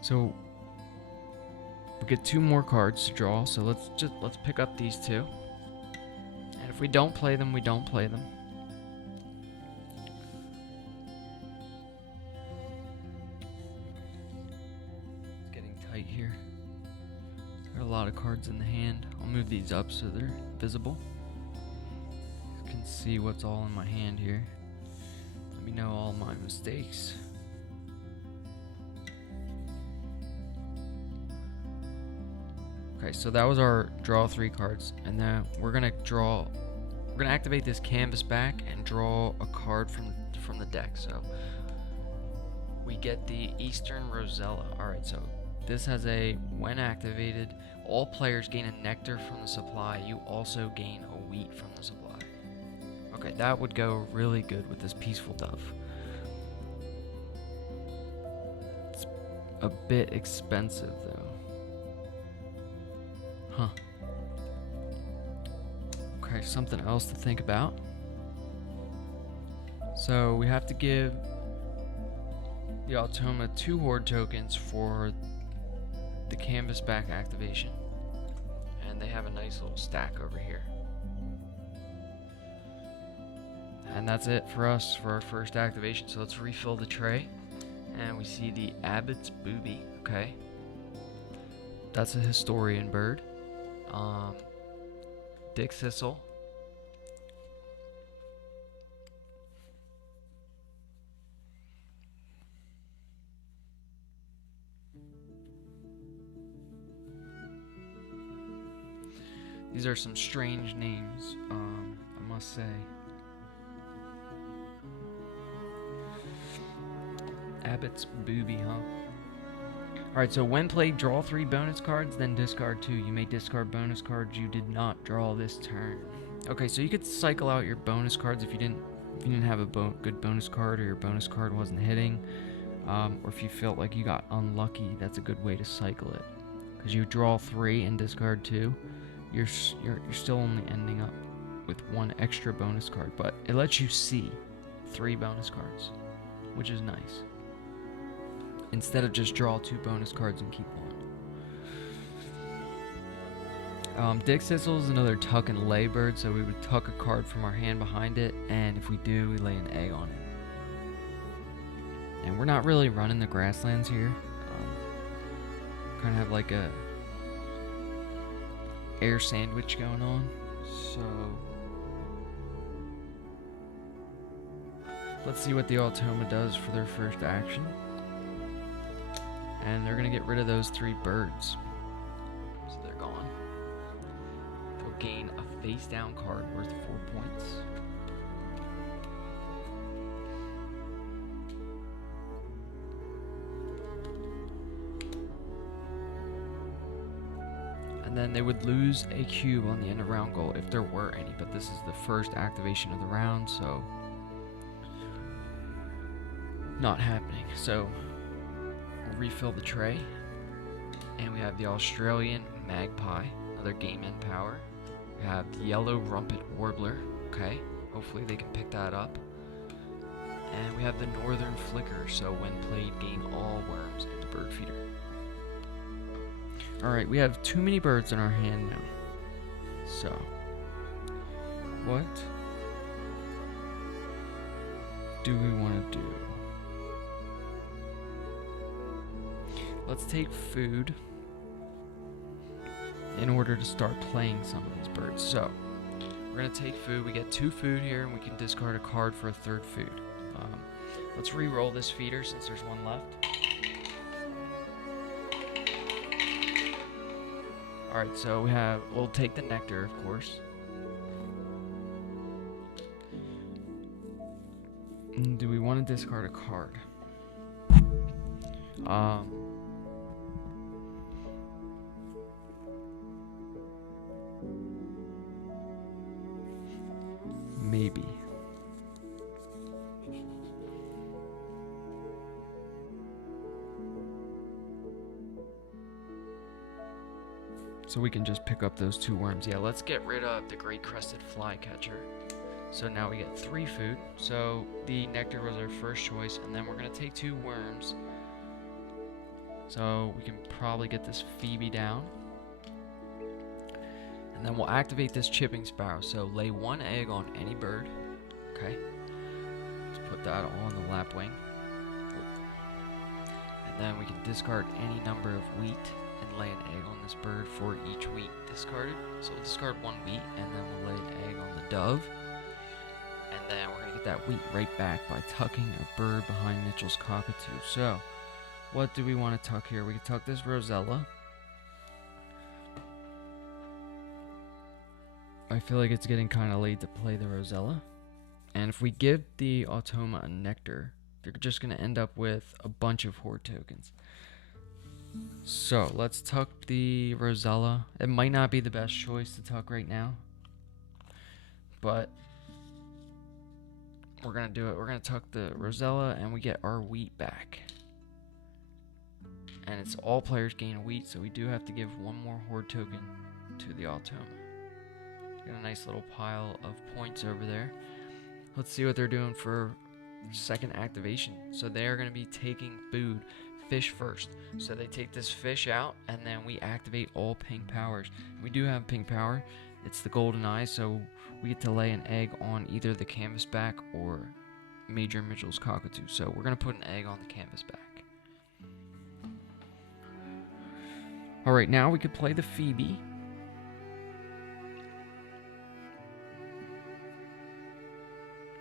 So we get 2 more cards to draw. So let's pick up these 2. And if we don't play them, we don't play them. Tight here. There are a lot of cards in the hand. I'll move these up so they're visible. You can see what's all in my hand here. Let me know all my mistakes. Okay, so that was our draw 3 cards, and then we're gonna activate this canvas back and draw a card from the deck. So we get the Eastern Rosella. Alright, so this has a, when activated, all players gain a nectar from the supply. You also gain a wheat from the supply. Okay, that would go really good with this peaceful dove. It's a bit expensive though. Huh. Okay, something else to think about. So we have to give the Automa 2 horde tokens for the canvas back activation, and they have a nice little stack over here. And that's it for us for our first activation. So let's refill the tray, and we see the Abbot's Booby. Okay, that's a historian bird. Dick Thistle. These are some strange names, I must say. Abbot's Booby, huh? Alright, so when played, draw 3 bonus cards, then discard 2. You may discard bonus cards you did not draw this turn. Okay, so you could cycle out your bonus cards if you didn't have a good bonus card, or your bonus card wasn't hitting, or if you felt like you got unlucky. That's a good way to cycle it, because you draw 3 and discard 2. You're still only ending up with 1 extra bonus card, but it lets you see 3 bonus cards, which is nice, instead of just draw 2 bonus cards and keep 1. Dick Sissel is another tuck and lay bird, so we would tuck a card from our hand behind it, and if we do, we lay an egg on it. And we're not really running the grasslands here. Kind of have like a air sandwich going on. So let's see what the Automa does for their first action. And they're gonna get rid of those 3 birds. So they're gone. They'll gain a face down card worth 4 points. And then they would lose a cube on the end of round goal if there were any, but this is the first activation of the round, so not happening. So we'll refill the tray, and we have the Australian Magpie, another game end power. We have the Yellow Rumpet Warbler, okay, hopefully they can pick that up. And we have the Northern Flicker, so when played, gain all worms into bird feeder. Alright, we have too many birds in our hand now. So, what do we want to do? Let's take food in order to start playing some of these birds. So, we're going to take food. We get 2 food here, and we can discard a card for a 3rd food. Let's re-roll this feeder since there's 1 left. Alright, so we'll take the nectar, of course. Do we want to discard a card? Maybe. So we can just pick up those 2 worms. Yeah, let's get rid of the great crested flycatcher. So now we get 3 food. So the nectar was our first choice, and then we're gonna take 2 worms. So we can probably get this Phoebe down. And then we'll activate this chipping sparrow. So lay 1 egg on any bird. Okay. Let's put that all in the lapwing. And then we can discard any number of wheat and lay an egg on this bird for each wheat discarded. So we'll discard 1 wheat, and then we'll lay an egg on the dove. And then we're going to get that wheat right back by tucking a bird behind Mitchell's cockatoo. So, what do we want to tuck here? We can tuck this Rosella. I feel like it's getting kind of late to play the Rosella. And if we give the Automa a nectar, they're just going to end up with a bunch of horde tokens. So, let's tuck the Rosella. It might not be the best choice to tuck right now, but we're going to do it. We're going to tuck the Rosella, and we get our wheat back. And it's all players gain a wheat, so we do have to give 1 more horde token to the Automa. Got a nice little pile of points over there. Let's see what they're doing for second activation. So they are going to be taking food. Fish first. So they take this fish out, and then we activate all pink powers. We do have pink power. It's the golden eye, so we get to lay an egg on either the canvasback or Major Mitchell's cockatoo. So we're going to put an egg on the canvasback. Alright, now we could play the Phoebe.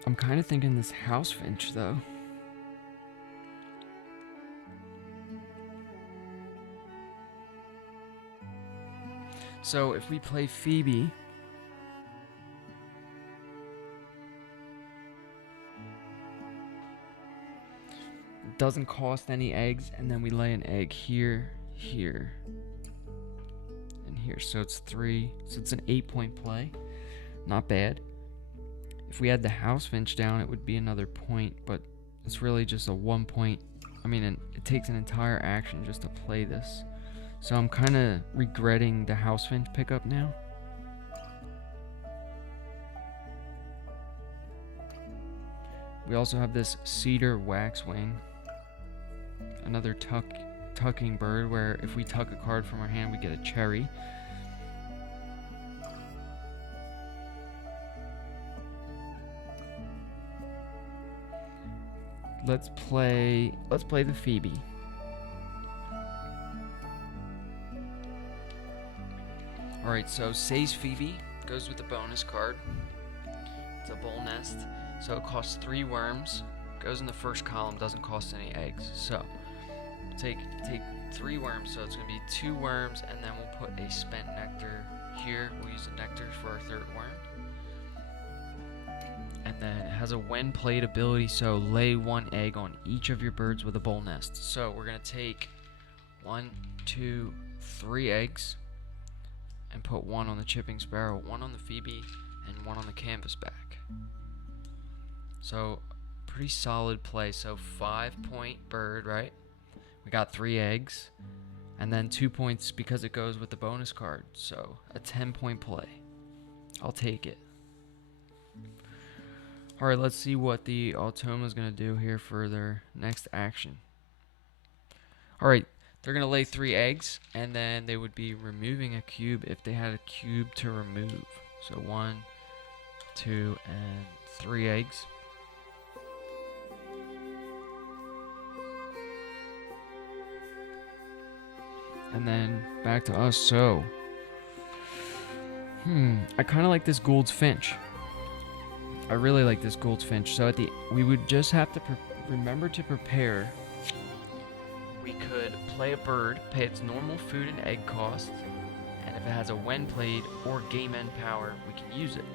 I'm kind of thinking this house finch, though. So if we play Phoebe, it doesn't cost any eggs, and then we lay an egg here, here, and here. So it's 3. So it's an 8-point play. Not bad. If we had the house finch down, it would be another point, but it's really just a 1 point. I mean, it takes an entire action just to play this. So I'm kind of regretting the house finch pickup now. We also have this cedar waxwing. Another tucking bird where if we tuck a card from our hand, we get a cherry. Let's play the Phoebe. Alright, so Say's Phoebe goes with the bonus card. It's a bowl nest. So it costs 3 worms. Goes in the first column, doesn't cost any eggs. So take 3 worms, so it's gonna be 2 worms, and then we'll put a spent nectar here. We'll use the nectar for our 3rd worm. And then it has a when played ability, so lay 1 egg on each of your birds with a bowl nest. So we're gonna take 1, 2, 3 eggs and put 1 on the chipping sparrow, 1 on the Phoebe, and 1 on the canvasback. So pretty solid play. So 5-point bird, right? We got 3 eggs, and then 2 points because it goes with the bonus card. So a 10-point play. I'll take it. Alright, let's see what the Automa is going to do here for their next action. Alright, they're going to lay 3 eggs, and then they would be removing a cube if they had a cube to remove. So 1, 2, and 3 eggs. And then back to us. So, I kind of like this Gould's Finch. I really like this Gould's Finch. So we would just have to remember to prepare. We could play a bird, pay its normal food and egg cost, and if it has a when played or game end power, we can use it.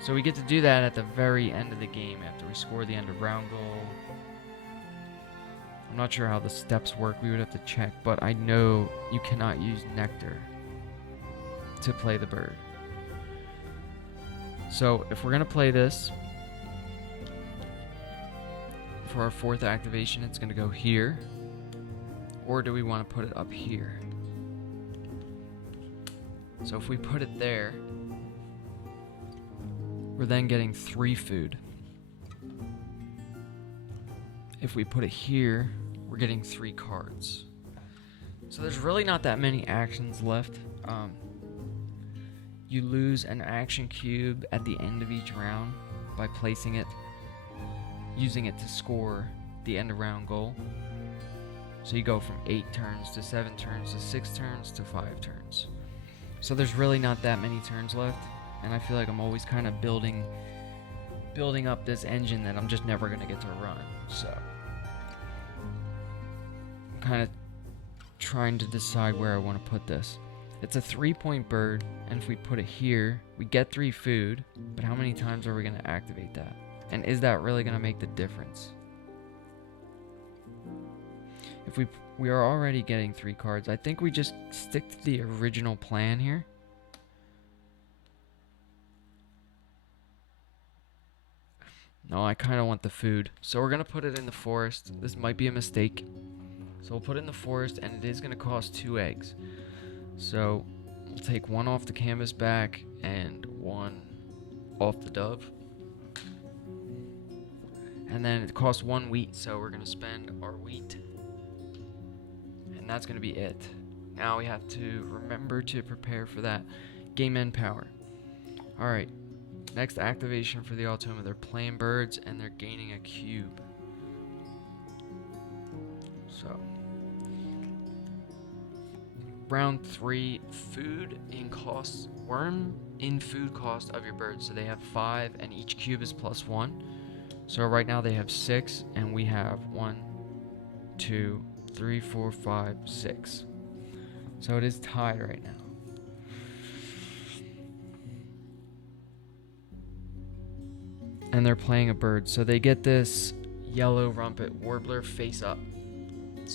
So we get to do that at the very end of the game after we score the end of round goal. I'm not sure how the steps work, we would have to check, but I know you cannot use nectar to play the bird. So if we're going to play this, for our 4th activation, it's going to go here, or do we want to put it up here? So if we put it there, we're then getting 3 food. If we put it here, we're getting 3 cards. So there's really not that many actions left. You lose an action cube at the end of each round by placing it, using it to score the end of round goal. So you go from 8 turns to 7 turns to 6 turns to 5 turns. So there's really not that many turns left, and I feel like I'm always kind of building up this engine that I'm just never going to get to run. So I'm kind of trying to decide where I want to put this. It's a 3-point bird, and if we put it here, we get 3 food, but how many times are we going to activate that? And is that really going to make the difference? If we are already getting 3 cards, I think we just stick to the original plan here. No, I kind of want the food. So we're going to put it in the forest. This might be a mistake. So we'll put it in the forest, and it is going to cost 2 eggs. So we'll take 1 off the canvas back and 1 off the dove. And then it costs 1 wheat, so we're going to spend our wheat. And that's going to be it. Now we have to remember to prepare for that game end power. Alright, next activation for the Automa. They're playing birds and they're gaining a cube. So round 3, food in cost, worm in food cost of your birds. So they have 5 and each cube is +1. So right now they have 6 and we have 1, 2, 3, 4, 5, 6. So it is tied right now. And they're playing a bird. So they get this yellow rumpet warbler face up.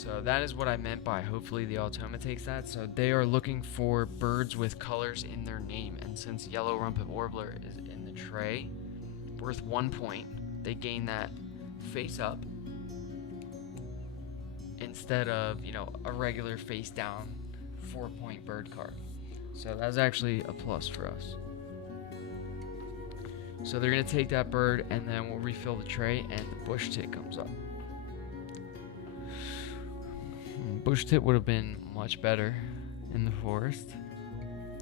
So that is what I meant by hopefully the Automa takes that. So they are looking for birds with colors in their name. And since Yellow Rumpet Warbler is in the tray, worth 1 point, they gain that face up instead of, you know, a regular face down 4-point bird card. So that's actually a plus for us. So they're going to take that bird, and then we'll refill the tray, and the bush tit comes up. Bush tit would have been much better in the forest.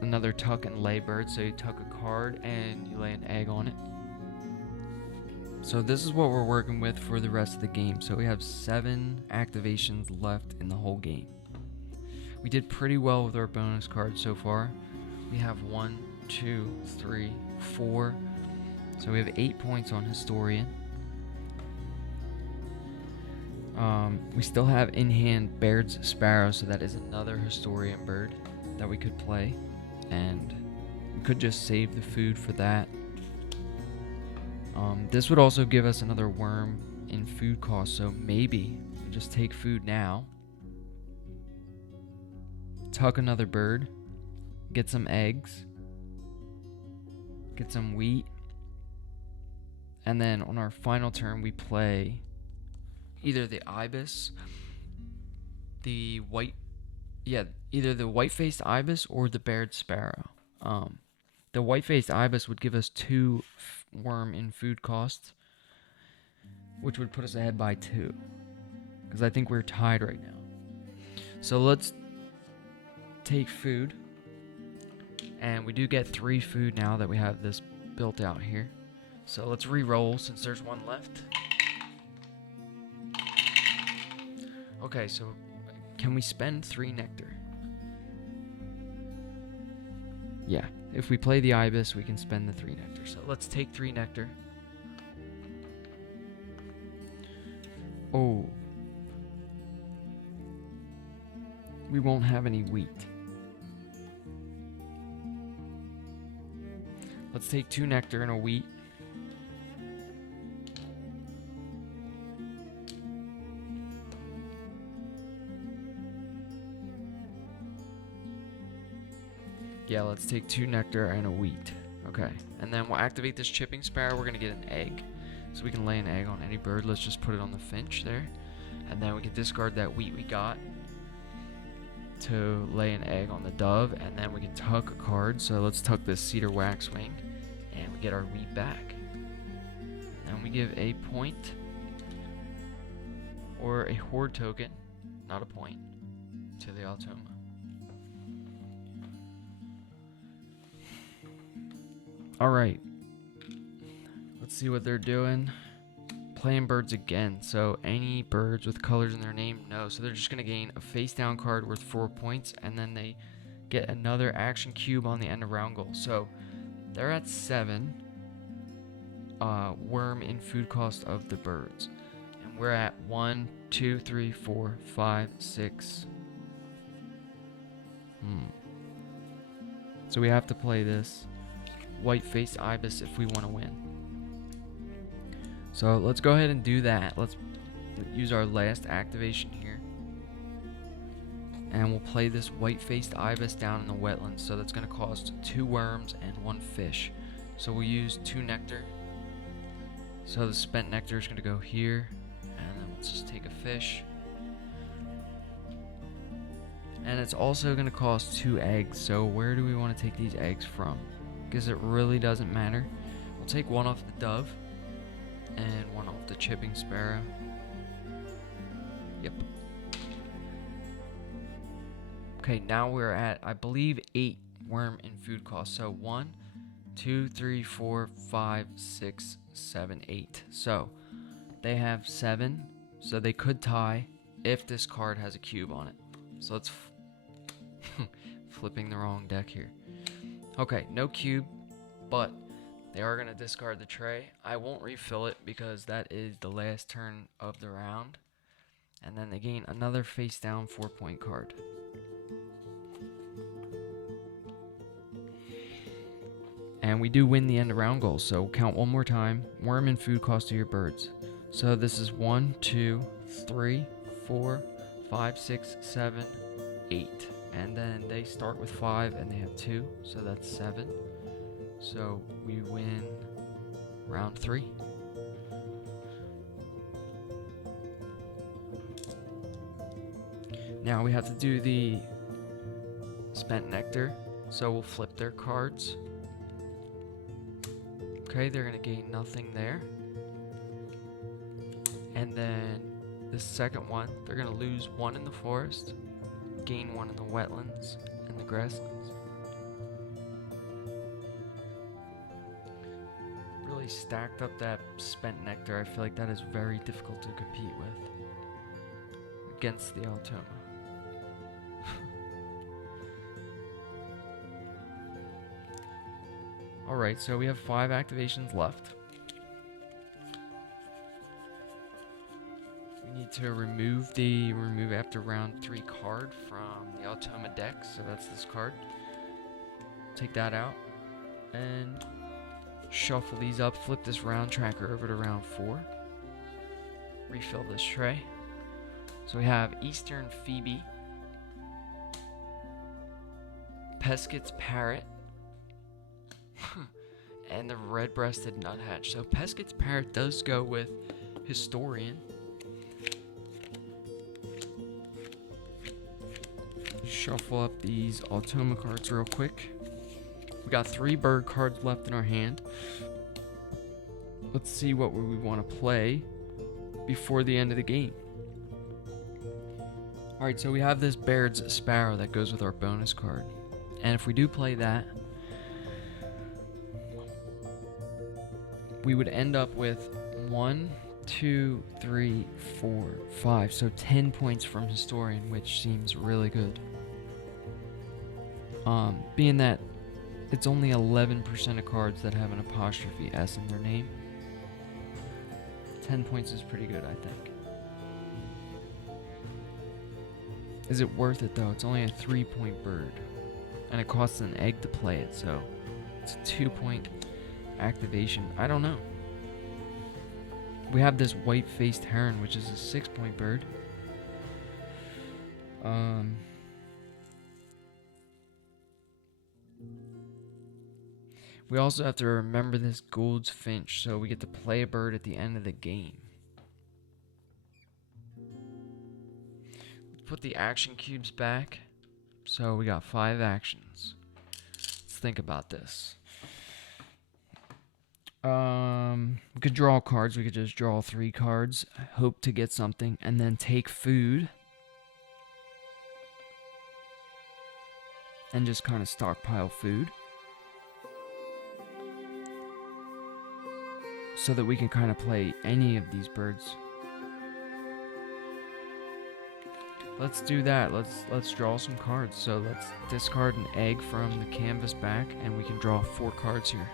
Another tuck and lay bird, so you tuck a card and you lay an egg on it. So this is what we're working with for the rest of the game. So we have 7 activations left in the whole game. We did pretty well with our bonus cards so far. We have 1, 2, 3, 4. So we have 8 points on Historian. We still have in hand Baird's Sparrow, so that is another Historian bird that we could play. And we could just save the food for that. This would also give us another worm in food cost, so maybe we just take food now, tuck another bird, get some eggs, get some wheat, and then on our final turn we play either the ibis, either the white-faced ibis or the Baird's Sparrow. The white-faced ibis would give us 2 worm in food costs, which would put us ahead by 2, because I think we're tied right now. So let's take food, and we do get 3 food now that we have this built out here. So let's re-roll since there's 1 left. Okay, so can we spend 3 nectar? Yeah, if we play the ibis, we can spend the 3 nectar. So let's take 3 nectar. Oh. We won't have any wheat. Let's take 2 nectar and a wheat. Yeah, let's take 2 nectar and a wheat. Okay, and then we'll activate this chipping sparrow. We're gonna get an egg, so we can lay an egg on any bird. Let's just put it on the finch there, and then we can discard that wheat we got to lay an egg on the dove, and then we can tuck a card. So let's tuck this cedar waxwing, and we get our wheat back. And we give a point or a horde token, not a point, to the Automa. Alright, let's see what they're doing. Playing birds again, so any birds with colors in their name, no. So they're just going to gain a face down card worth 4 points, and then they get another action cube on the end of round goal. So they're at 7 worm in food cost of the birds. And we're at 1, 2, 3, 4, 5, 6. So we have to play this white-faced ibis if we want to win. So let's go ahead and do that. Let's use our last activation here, and we'll play this white-faced ibis down in the wetlands. So that's going to cost 2 worms and 1 fish. So we'll use 2 nectar. So the spent nectar is going to go here, and then let's just take a fish. And it's also going to cost 2 eggs. So where do we want to take these eggs from? Because it really doesn't matter. We'll take 1 off the dove and 1 off the chipping sparrow. Yep. Okay, now we're at, I believe, 8 worm in food cost. So 1, 2, 3, 4, 5, 6, 7, 8. So they have 7. So they could tie if this card has a cube on it. So let's flipping the wrong deck here. Okay, no cube, but they are going to discard the tray. I won't refill it because that is the last turn of the round. And then they gain another face down 4-point card. And we do win the end of round goal, so count 1 more time. Worm and food cost to your birds. So this is 1, 2, 3, 4, 5, 6, 7, 8. And then they start with 5 and they have 2, so that's 7. So we win round 3. Now we have to do the spent nectar, so we'll flip their cards. Okay, they're going to gain nothing there. And then the second one, they're going to lose 1 in the forest, gain 1 in the wetlands and the grasslands. Really stacked up that spent nectar. I feel like that is very difficult to compete with against the Automa. Alright, so we have 5 activations left. We need to remove the remove after round 3 card from the Automa deck, so that's this card. Take that out and shuffle these up, flip this round tracker over to round 4. Refill this tray. So we have Eastern Phoebe, Pesket's Parrot, and the red-breasted nuthatch. So Pesket's Parrot does go with Historian. Shuffle up these Automa cards real quick. We got 3 bird cards left in our hand. Let's see what we want to play before the end of the game. Alright, so we have this Baird's Sparrow that goes with our bonus card. And if we do play that, we would end up with 1, 2, 3, 4, 5. So 10 points from Historian, which seems really good. Being that it's only 11% of cards that have an apostrophe S in their name, 10 points is pretty good, I think. Is it worth it though? It's only a 3-point bird, and it costs an egg to play it, so it's a 2-point activation. I don't know. We have this white-faced heron, which is a 6-point bird. We also have to remember this Gould's Finch, so we get to play a bird at the end of the game. Let's put the action cubes back. So we got 5 actions. Let's think about this. We could draw cards. We could just draw 3 cards, hope to get something, and then take food and just kind of stockpile food so that we can kind of play any of these birds. Let's do that. Let's draw some cards. So let's discard an egg from the canvas back, and we can draw 4 cards here.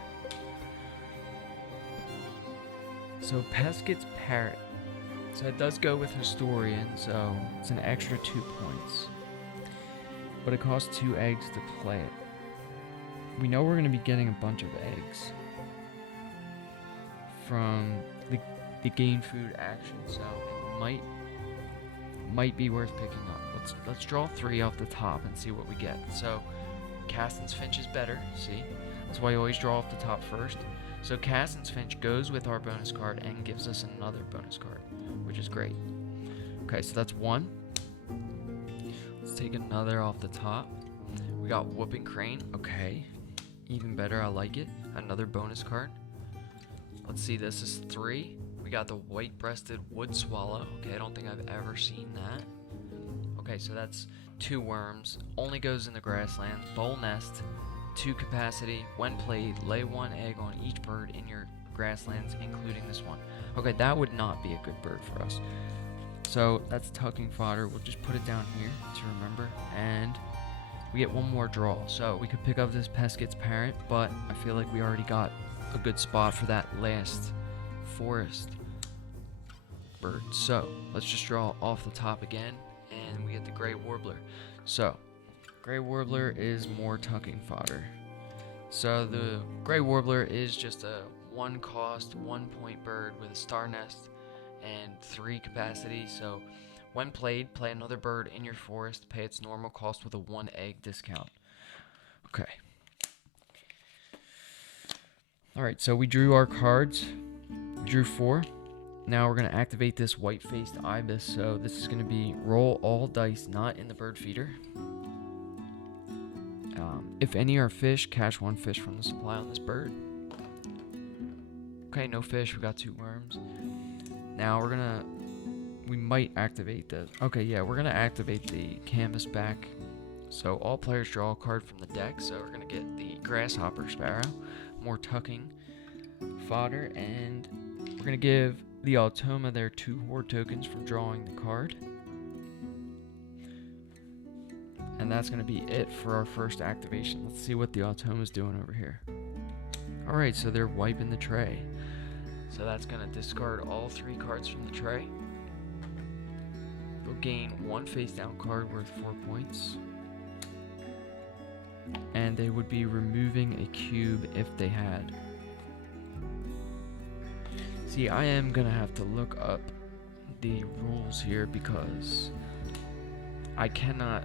So Pesket's Parrot. So it does go with Historian, so it's an extra 2 points. But it costs 2 eggs to play it. We know we're going to be getting a bunch of eggs from the gain food action, so it might be worth picking up. Let's draw 3 off the top and see what we get. So Caston's Finch is better, see? That's why you always draw off the top first. So Caston's Finch goes with our bonus card and gives us another bonus card, which is great. Okay, so that's 1. Let's take another off the top. We got Whooping Crane. Okay, even better, I like it. Another bonus card. Let's see, this is 3. We got the white-breasted wood swallow. Okay, I don't think I've ever seen that. Okay, so that's 2 worms. Only goes in the grasslands. Bowl nest. 2 capacity. When played, lay 1 egg on each bird in your grasslands, including this one. Okay, that would not be a good bird for us. So that's tucking fodder. We'll just put it down here to remember. And we get 1 more draw. So we could pick up this Pesket's Parrot, but I feel like we already got a good spot for that last forest bird. So let's just draw off the top again, and we get the Gray Warbler. So Gray Warbler is more tucking fodder. So the Gray Warbler is just a 1 cost, 1 point bird with a star nest and 3 capacity. So When played, play another bird in your forest. Pay its normal cost with a 1 egg discount. Okay. Alright, so we drew our cards. We drew 4. Now we're going to activate this white-faced ibis. So this is going to be roll all dice not in the bird feeder. If any are fish, catch 1 fish from the supply on this bird. Okay, no fish. We got 2 worms. Now we might activate the... Okay, yeah, we're going to activate the canvas back. So all players draw a card from the deck. So we're going to get the grasshopper sparrow, more tucking, fodder, and we're going to give the Automa their 2 horde tokens from drawing the card. And that's going to be it for our first activation. Let's see what the Automa's doing over here. Alright, so they're wiping the tray. So that's going to discard all 3 cards from the tray. They'll gain 1 face down card worth 4 points. And they would be removing a cube if they had. See, I am going to have to look up the rules here because I cannot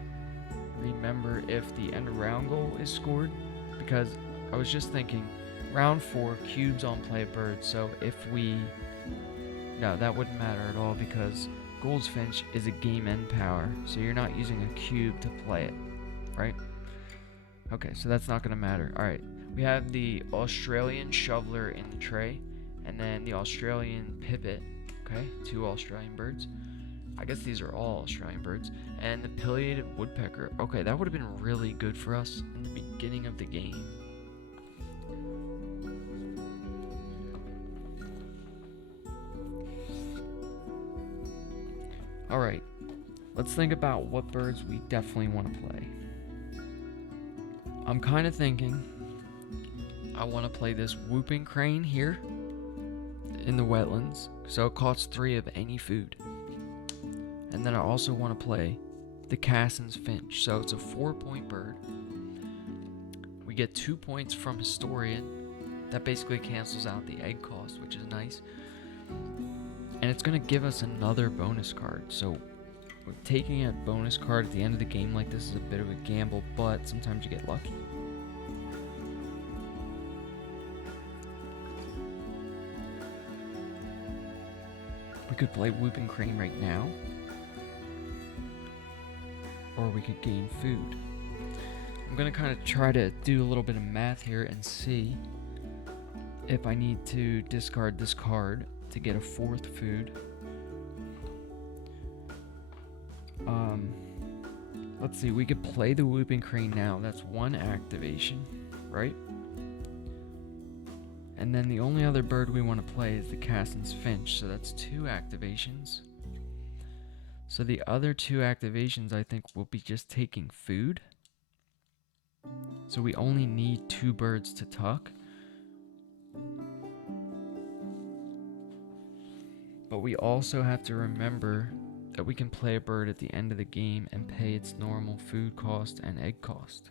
remember if the end round goal is scored, because I was just thinking round 4 cubes on play bird, so if we no, that wouldn't matter at all because Goldfinch is a game end power, so you're not using a cube to play it, right? Okay, so that's not gonna matter. Alright, we have the Australian shoveler in the tray, and then the Australian pipit. Okay, 2 Australian birds. I guess these are all Australian birds. And the pileated woodpecker. Okay, that would have been really good for us in the beginning of the game. Alright, let's think about what birds we definitely want to play. I'm kind of thinking I want to play this whooping crane here in the wetlands, so it costs 3 of any food. And then I also want to play the Cassin's finch, so it's a 4-point bird. We get 2 points from Historian. That basically cancels out the egg cost, which is nice. And it's going to give us another bonus card, so taking a bonus card at the end of the game like this is a bit of a gamble, but sometimes you get lucky. We could play Whooping Crane right now, or we could gain food. I'm going to kind of try to do a little bit of math here and see if I need to discard this card to get a 4th food. Let's see, we could play the Whooping Crane now. That's 1 activation, right? And then the only other bird we want to play is the Cassin's finch, so that's 2 activations. So the other 2 activations I think will be just taking food. So we only need 2 birds to tuck. But we also have to remember that we can play a bird at the end of the game and pay its normal food cost and egg cost.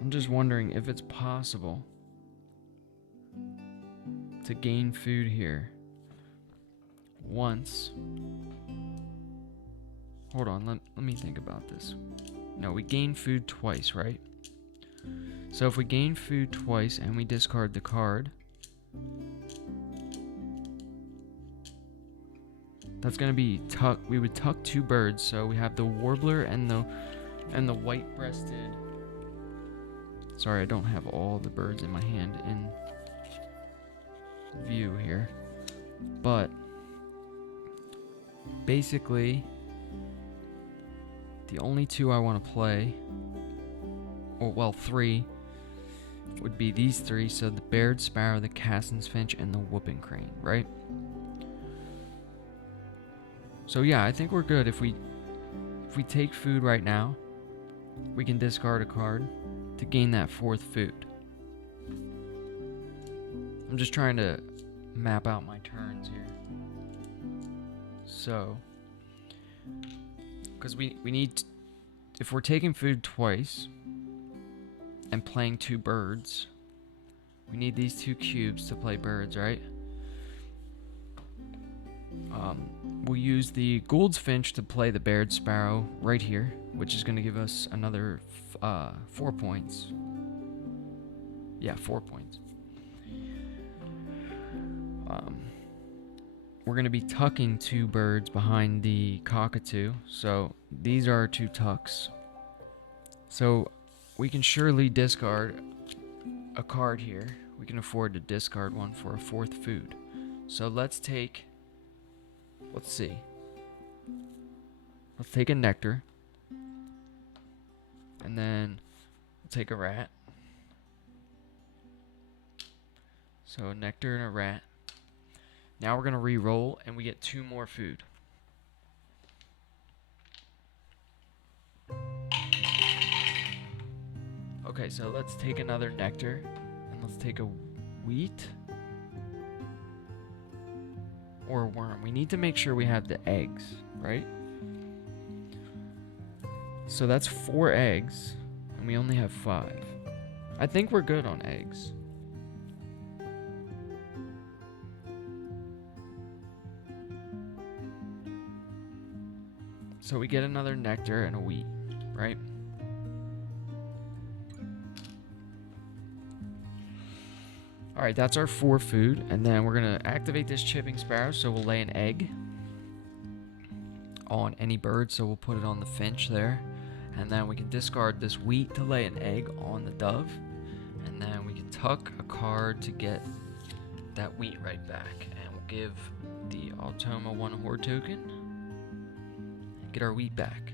I'm just wondering if it's possible to gain food here once. Hold on, let me think about this. No, we gain food twice, right? So if we gain food twice and we discard the card, that's gonna be tuck. We would tuck 2 birds, so we have the warbler and the white-breasted. Sorry, I don't have all the birds in my hand in view here, but basically the only 2 I want to play, or well 3, would be these 3, so the Baird Sparrow, the Cassin's Finch, and the Whooping Crane, right? So yeah, I think we're good. If we take food right now, we can discard a card to gain that 4th food. I'm just trying to map out my turns here. So, because we need, if we're taking food twice, and playing 2 birds. We need these 2 cubes to play birds, right? We'll use the Gould's Finch to play the Baird Sparrow right here, which is going to give us another 4 points. Yeah, 4 points. We're going to be tucking 2 birds behind the cockatoo, so these are our 2 tucks. So we can surely discard a card here. We can afford to discard one for a 4th food. So let's see. Let's take a nectar. And then we'll take a rat. So a nectar and a rat. Now we're going to re-roll and we get 2 more food. Okay, so let's take another nectar and let's take a wheat or a worm. We need to make sure we have the eggs, right? So that's 4 eggs and we only have 5. I think we're good on eggs. So we get another nectar and a wheat, right? Alright, that's our 4 food, and then we're going to activate this chipping sparrow, so we'll lay an egg on any bird, so we'll put it on the finch there. And then we can discard this wheat to lay an egg on the dove, and then we can tuck a card to get that wheat right back. And we'll give the Automa 1 horde token, and get our wheat back.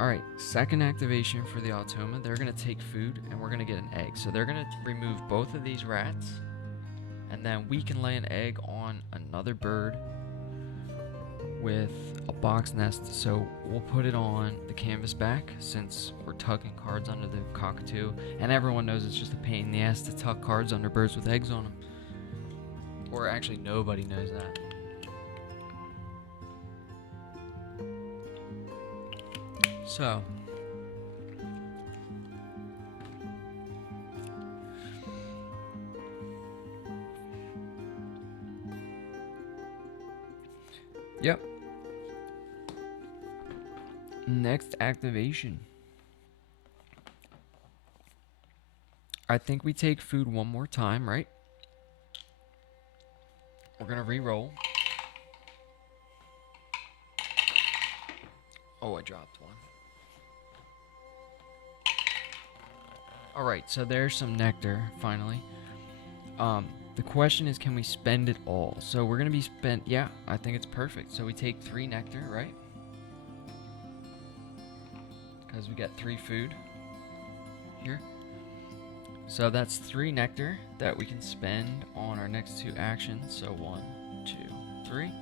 Alright, second activation for the Automa. They're going to take food and we're going to get an egg. So they're going to remove both of these rats. And then we can lay an egg on another bird with a box nest. So we'll put it on the canvas back since we're tucking cards under the cockatoo. And everyone knows it's just a pain in the ass to tuck cards under birds with eggs on them. Or actually nobody knows that. So, yep. Next activation. I think we take food one more time, right? We're gonna re-roll. Oh, I dropped one. Alright, so there's some nectar, finally. The question is, can we spend it all? So we're going to be yeah, I think it's perfect. So we take 3 nectar, right? Because we got 3 food here. So that's 3 nectar that we can spend on our next 2 actions. So 1, 2, 3.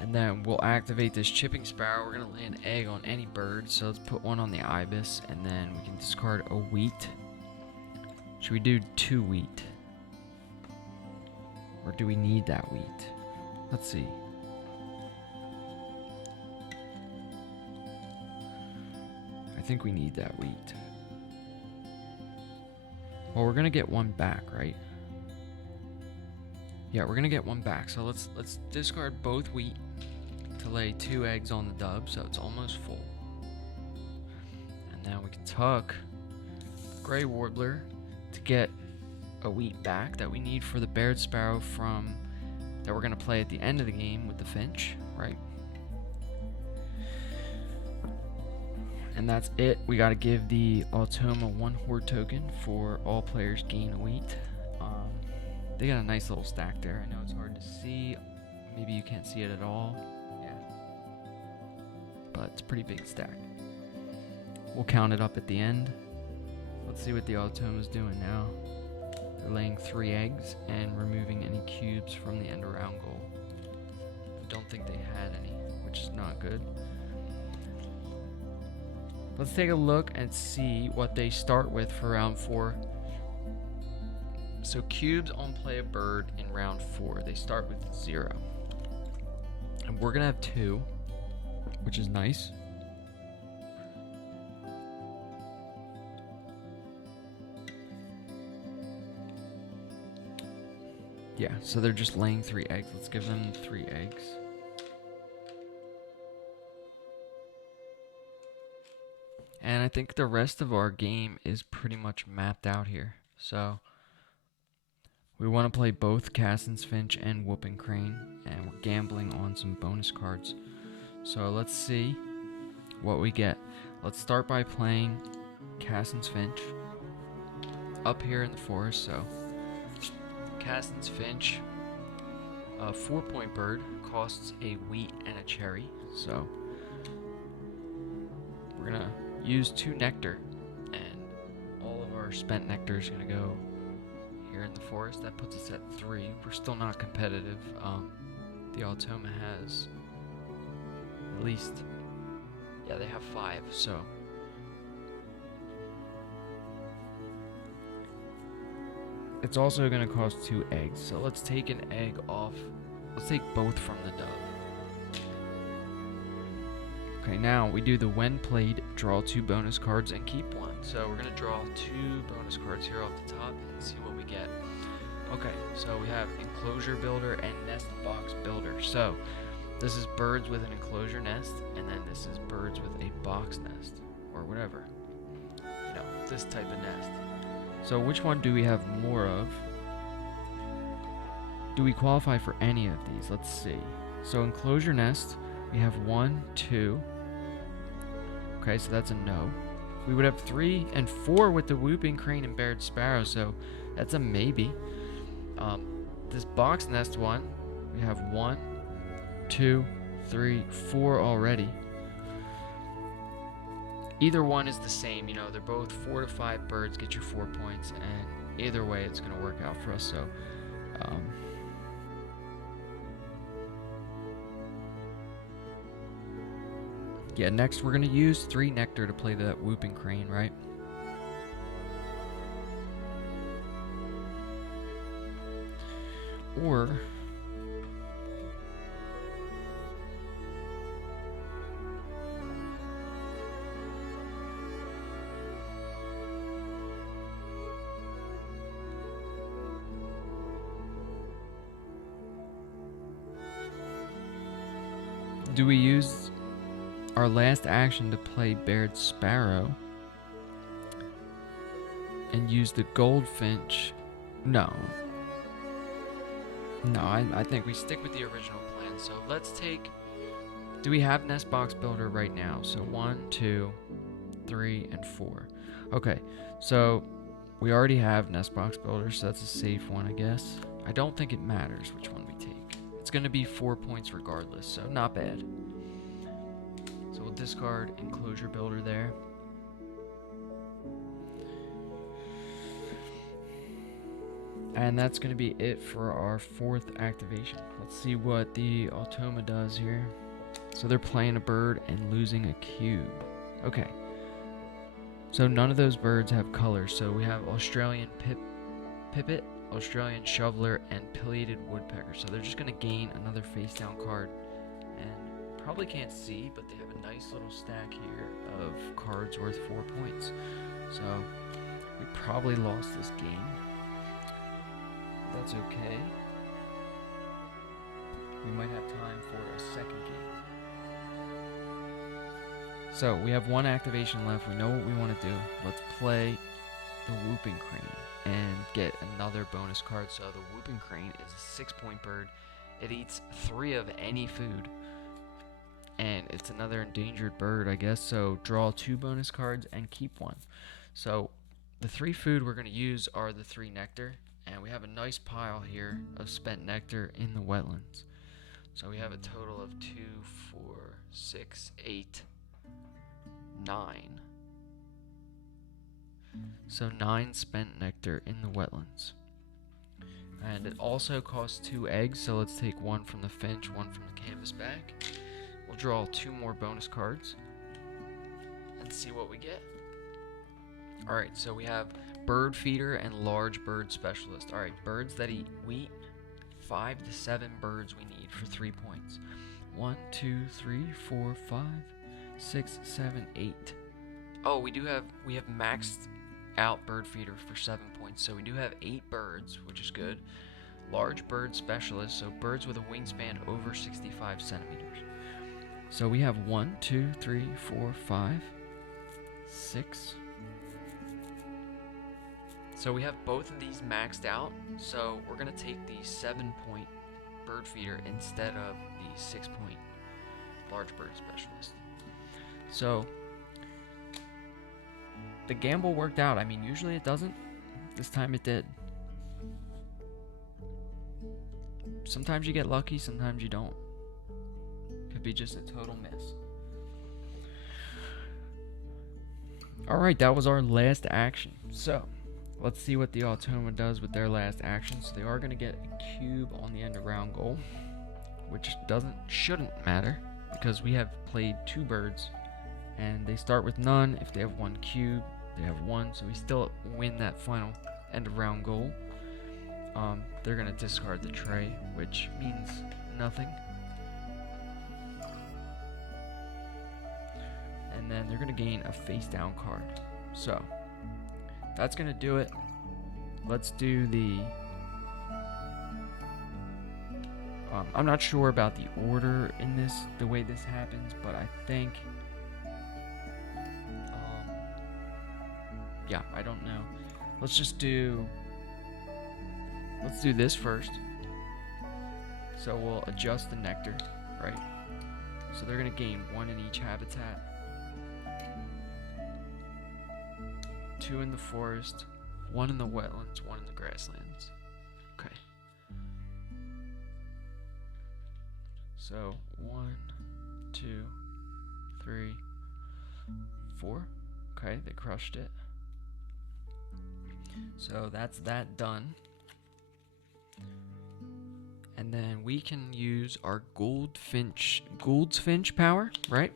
And then we'll activate this chipping sparrow. We're going to lay an egg on any bird. So let's put one on the ibis. And then we can discard a wheat. Should we do 2 wheat? Or do we need that wheat? Let's see. I think we need that wheat. Well, we're going to get 1 back, right? Yeah, we're going to get 1 back. So let's discard both wheat to lay 2 eggs on the dove, so it's almost full. And then we can tuck Gray Warbler to get a wheat back that we need for the Baird Sparrow that we're going to play at the end of the game with the finch, right? And that's it. We got to give the Automa 1 horde token for all players gain a wheat. They got a nice little stack there. I know it's hard to see. Maybe you can't see it at all. Yeah. But it's a pretty big stack. We'll count it up at the end. Let's see what the Automa's doing now. They're laying 3 eggs and removing any cubes from the end around goal. I don't think they had any, which is not good. Let's take a look and see what they start with for round 4. So cubes on play a bird in round 4. They start with 0. And we're going to have 2, which is nice. Yeah, so they're just laying 3 eggs. Let's give them 3 eggs. And I think the rest of our game is pretty much mapped out here. So we want to play both Cassin's Finch and Whooping Crane, and we're gambling on some bonus cards. So let's see what we get. Let's start by playing Cassin's Finch up here in the forest. So Cassin's Finch, a 4-point bird, costs a wheat and a cherry. So we're gonna use 2 nectar, and all of our spent nectar is gonna go here in the forest. That puts us at 3. We're still not competitive. The Automa has at least, yeah, they have 5. So it's also going to cost 2 eggs. So let's take an egg off. Let's take both from the dove. Okay, now we do the when played, draw 2 bonus cards and keep 1. So we're going to draw 2 bonus cards here off the top and see what we get. Okay, so we have enclosure builder and nest box builder. So this is birds with an enclosure nest, and then this is birds with a box nest, or whatever. You know, this type of nest. So which one do we have more of? Do we qualify for any of these? Let's see. So enclosure nest, we have 1, 2. Okay, so that's a no. We would have 3 and 4 with the whooping crane and barred sparrow, so that's a maybe. This box nest one, we have 1, 2, 3, 4 already. Either one is the same, you know, they're both 4 to 5 birds, get you 4 points, and either way it's going to work out for us. So yeah, next we're going to use 3 nectar to play the whooping crane, right? Or do we use our last action to play Baird Sparrow and use the Goldfinch? No. No, I think we stick with the original plan. So let's take... Do we have Nest Box Builder right now? So 1, 2, 3, and 4. Okay, so we already have Nest Box Builder, so that's a safe one, I guess. I don't think it matters which one we take. It's going to be 4 points regardless, so not bad. So we'll discard Enclosure Builder there. And that's going to be it for our 4th activation. Let's see what the Automa does here. So they're playing a bird and losing a cube. Okay. So none of those birds have colors. So we have Australian Pipit, Australian Shoveler, and Pileated Woodpecker. So they're just going to gain another face down card. And probably can't see, but they have a nice little stack here of cards worth 4 points. So we probably lost this game. That's okay. We might have time for a second game. So we have 1 activation left. We know what we want to do. Let's play the Whooping Crane and get another bonus card. So the Whooping Crane is a 6-point bird. It eats 3 of any food. And it's another endangered bird, I guess. So draw 2 bonus cards and keep 1. So the 3 food we're going to use are the 3 nectar. And we have a nice pile here of spent nectar in the wetlands. So we have a total of 2, 4, 6, 8, 9. So 9 spent nectar in the wetlands. And it also costs 2 eggs, so let's take 1 from the finch, 1 from the canvas back. We'll draw 2 more bonus cards and see what we get. Alright, so we have bird feeder and large bird specialist. Alright, birds that eat wheat, 5 to 7 birds we need for 3 points. 1, 2, 3, 4, 5, 6, 7, 8. Oh, we have maxed out bird feeder for 7 points, so we do have 8 birds, which is good. Large bird specialist, so birds with a wingspan over 65 centimeters. So we have 1, 2, 3, 4, 5, 6. So we have both of these maxed out, so we're going to take the 7-point bird feeder instead of the 6-point large bird specialist. So the gamble worked out. I mean, usually it doesn't. This time it did. Sometimes you get lucky, sometimes you don't. Could be just a total miss. Alright, that was our last action. So, let's see what the Automa does with their last action. So they are going to get a cube on the end of round goal, which shouldn't matter, because we have played 2 birds, and they start with none. If they have 1 cube, they have 1, so we still win that final end of round goal. They're going to discard the tray, which means nothing. And then they're going to gain a face down card. So that's going to do it. Let's do the I'm not sure about the order in this, the way this happens, but I think yeah, I don't know. Let's do this first. So we'll adjust the nectar, right? So they're going to gain 1 in each habitat. 2 in the forest, 1 in the wetlands, 1 in the grasslands. Okay. So 1, 2, 3, 4. Okay, they crushed it. So that's that done. And then we can use our Gould's Finch power, right?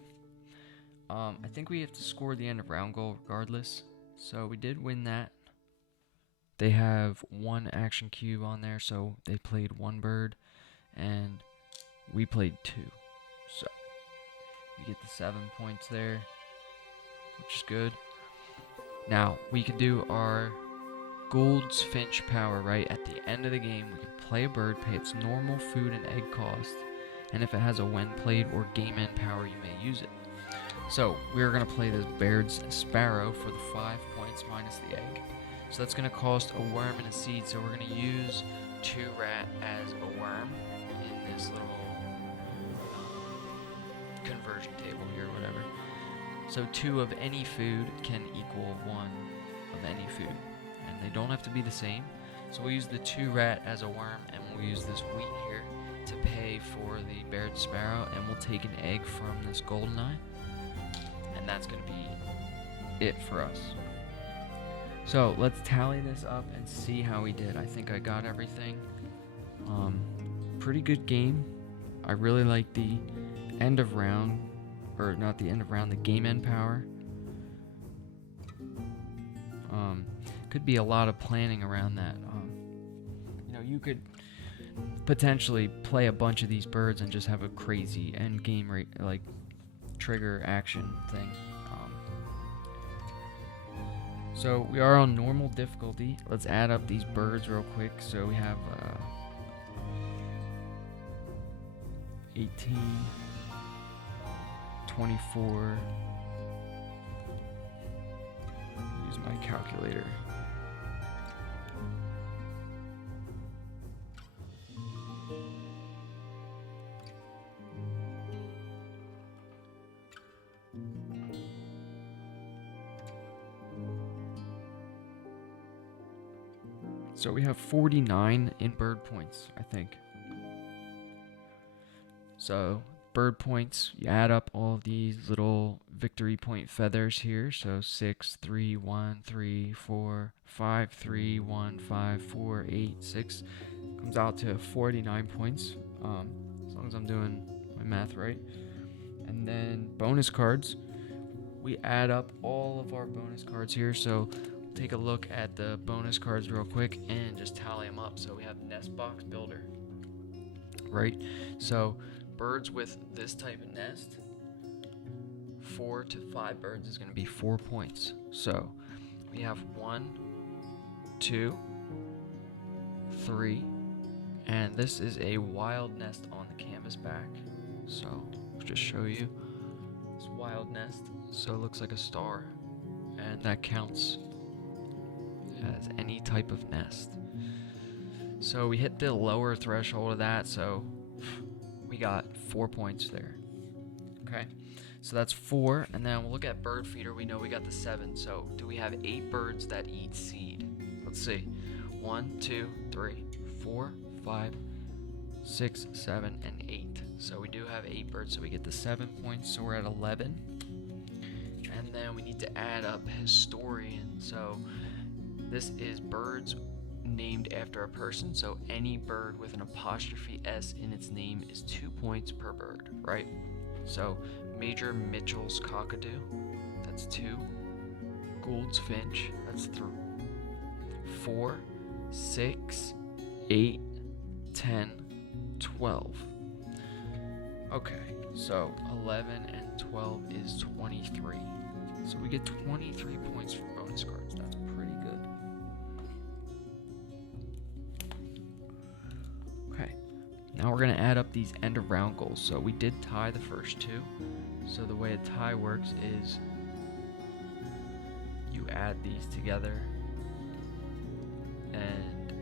I think we have to score the end of round goal regardless. So we did win that. They have 1 action cube on there, so they played 1 bird, and we played 2. So we get the 7 points there, which is good. Now we can do our Gould's Finch power, right? At the end of the game, we can play a bird, pay its normal food and egg cost, and if it has a when played or game end power, you may use it. So we're going to play this Baird's Sparrow for the 5 points minus the egg. So that's going to cost a worm and a seed. So we're going to use 2 rat as a worm in this little conversion table here, whatever. So 2 of any food can equal 1 of any food. And they don't have to be the same. So we'll use the 2 rat as a worm, and we'll use this wheat here to pay for the Baird's Sparrow, and we'll take an egg from this golden eye. And that's going to be it for us. So let's tally this up and see how we did. I think I got everything. Pretty good game. I really like the end of round, or not the end of round, the game end power. Could be a lot of planning around that. You know, you could potentially play a bunch of these birds and just have a crazy end game rate, like trigger action thing. So we are on normal difficulty. Let's add up these birds real quick. So we have 18, 24. Use my calculator. So we have 49 in bird points, I think. So bird points, you add up all of these little victory point feathers here. So 6, 3, 1, 3, 4, 5, 3, 1, 5, 4, 8, 6. Comes out to 49 points, as long as I'm doing my math right. And then bonus cards. We add up all of our bonus cards here. So take a look at the bonus cards real quick and just tally them up. So we have Nest Box Builder, right? So birds with this type of nest, 4 to 5 birds is going to be 4 points. So we have 1, 2, 3, and this is a wild nest on the canvas back. So I'll just show you this wild nest. So it looks like a star, and that counts as any type of nest. So we hit the lower threshold of that, so we got 4 points there. Okay, so that's 4, and then we'll look at bird feeder. We know we got the 7, so do we have 8 birds that eat seed? Let's see. 1, 2, 3, 4, 5, 6, 7, and 8. So we do have 8 birds, so we get the 7 points, so we're at 11. And then we need to add up historian. So this is birds named after a person, so any bird with an apostrophe S in its name is 2 points per bird, right? So Major Mitchell's cockatoo, that's 2. Gould's finch, that's 3. 4, 6, 8, 10, 12. Okay, so 11 and 12 is 23. So we get 23 points for bonus cards. That's pretty good. Okay, now we're going to add up these end of round goals. So we did tie the first 2. So the way a tie works is you add these together and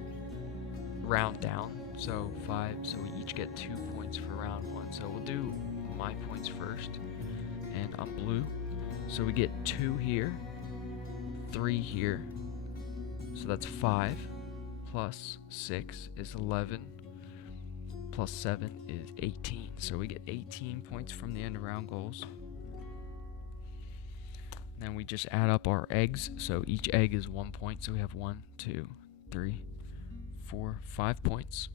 round down. So 5, so we each get 2 points for round 1. So we'll do my points first, and I'm blue. So we get 2 here, 3 here. So that's 5 plus 6 is 11 plus 7 is 18. So we get 18 points from the end of round goals. Then we just add up our eggs. So each egg is 1 point. So we have 1, 2, 3, 4, 5 points.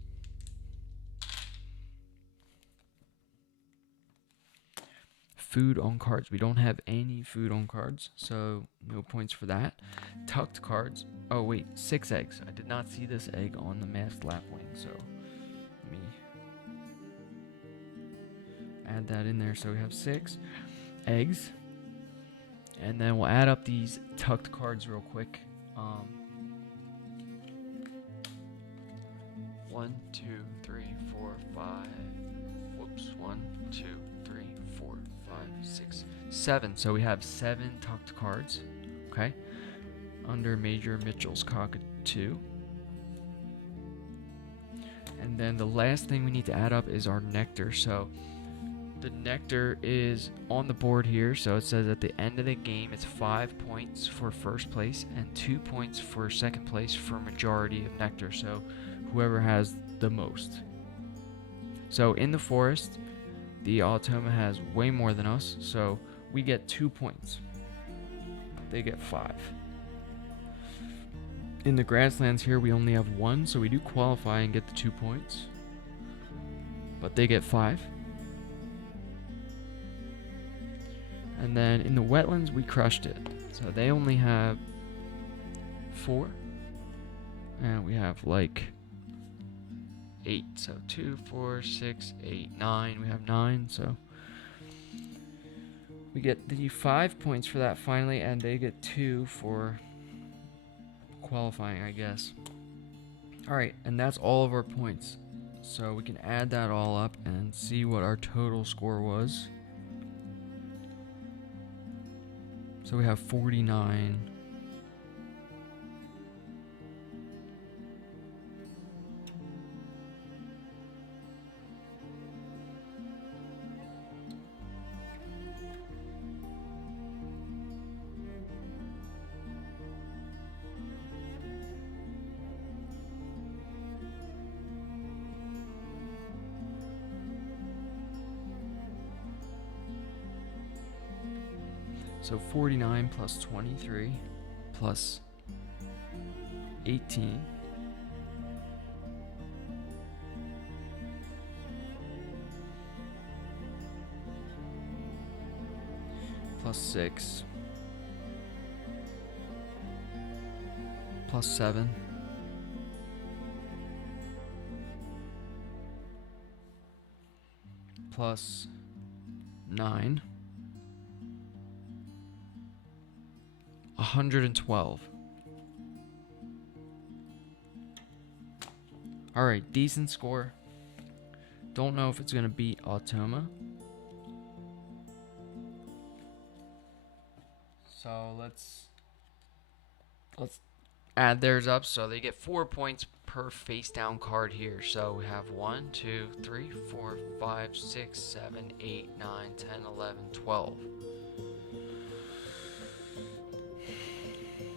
Food on cards. We don't have any food on cards, so no points for that. Tucked cards. Oh wait, 6 eggs. I did not see this egg on the masked lapwing, so let me add that in there. So we have 6 eggs, and then we'll add up these tucked cards real quick. 1, 2, 3, 4, 5. Whoops. 1, 2, 3, 4, 5, 6, 7. So we have 7 tucked cards. Okay. Under Major Mitchell's cockatoo. And then the last thing we need to add up is our nectar. So the nectar is on the board here. So it says at the end of the game, it's 5 points for first place and 2 points for second place for majority of nectar. So whoever has the most. So in the forest, the Automa has way more than us, so we get 2 points. They get 5. In the grasslands here, we only have 1, so we do qualify and get the 2 points. But they get 5. And then in the wetlands, we crushed it. So they only have 4. And we have like 8. So 2, 4, 6, 8, 9. We have 9. So we get the 5 points for that finally, and they get 2 for qualifying, I guess. Alright, and that's all of our points. So we can add that all up and see what our total score was. So we have 49. So 49 plus 23 plus 18 plus 6 plus 7 plus 9. 112. Alright, decent score. Don't know if it's gonna beat Automa. So let's add theirs up. So they get 4 points per face down card here. So we have 1, 2, 3, 4, 5, 6, 7, 8, 9, 10, 11, 12.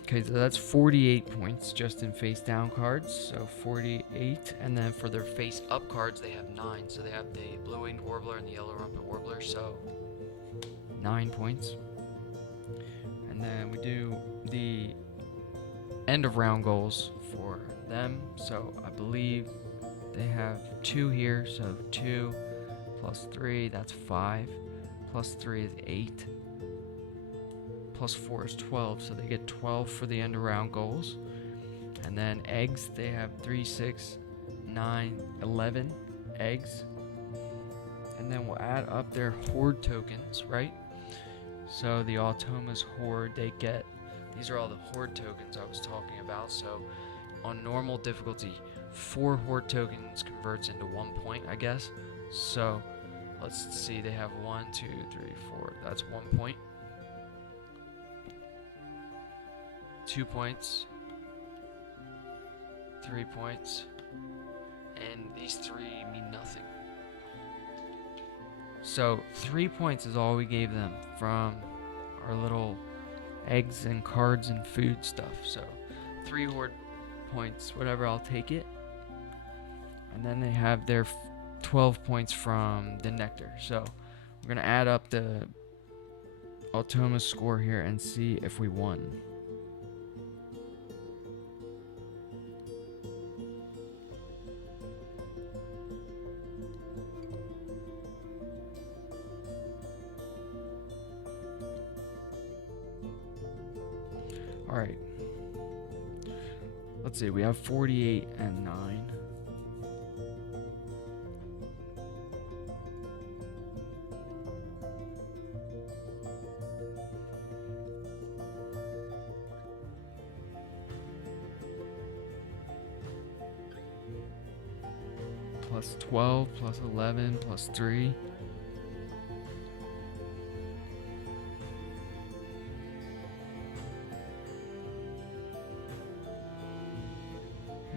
Okay, so that's 48 points just in face down cards. So 48. And then for their face up cards, they have 9. So they have the blue winged warbler and the yellow rumpet warbler. So 9 points. And then we do the end of round goals for them. So I believe they have 2 here. So 2 plus 3, that's 5. Plus 3 is 8. Plus 4 is 12, so they get 12 for the end of round goals. And then eggs, they have 3, 6, 9, 11 eggs. And then we'll add up their horde tokens, right? So the Automa's horde, they get, these are all the horde tokens I was talking about. So on normal difficulty, 4 horde tokens converts into 1 point, I guess. So let's see, they have 1, 2, 3, 4, that's 1 point. 2 points, 3 points, and these 3 mean nothing. So 3 points is all we gave them from our little eggs and cards and food stuff. So 3 horde points, whatever, I'll take it. And then they have their 12 points from the nectar. So we're gonna add up the Automa score here and see if we won. Alright. Let's see, we have 48 and 9. Plus 12, plus 11, plus 3.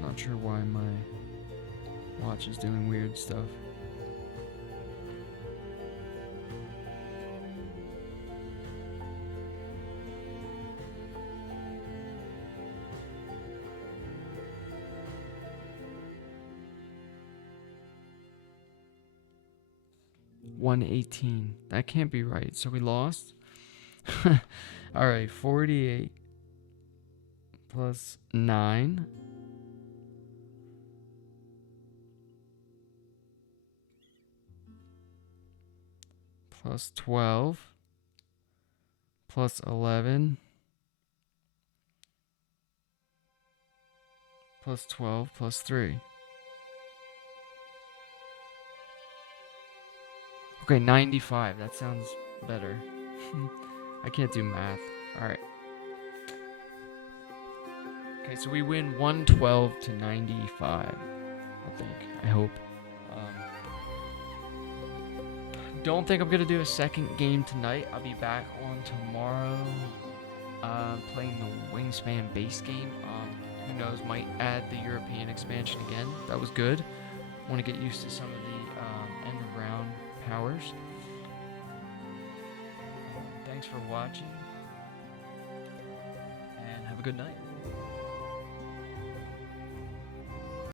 Not sure why my watch is doing weird stuff. $118. That can't be right. So we lost. All right, 48 plus 9. Plus 12, plus 11, plus 12, plus 3. Okay, 95. That sounds better. I can't do math. Alright. Okay, so we win 112 to 95. I think. I hope. Don't think I'm gonna do a second game tonight. I'll be back on tomorrow, playing the Wingspan base game. Who knows, might add the European expansion again. That was good. Want to get used to some of the end of round powers. Thanks for watching, and have a good night.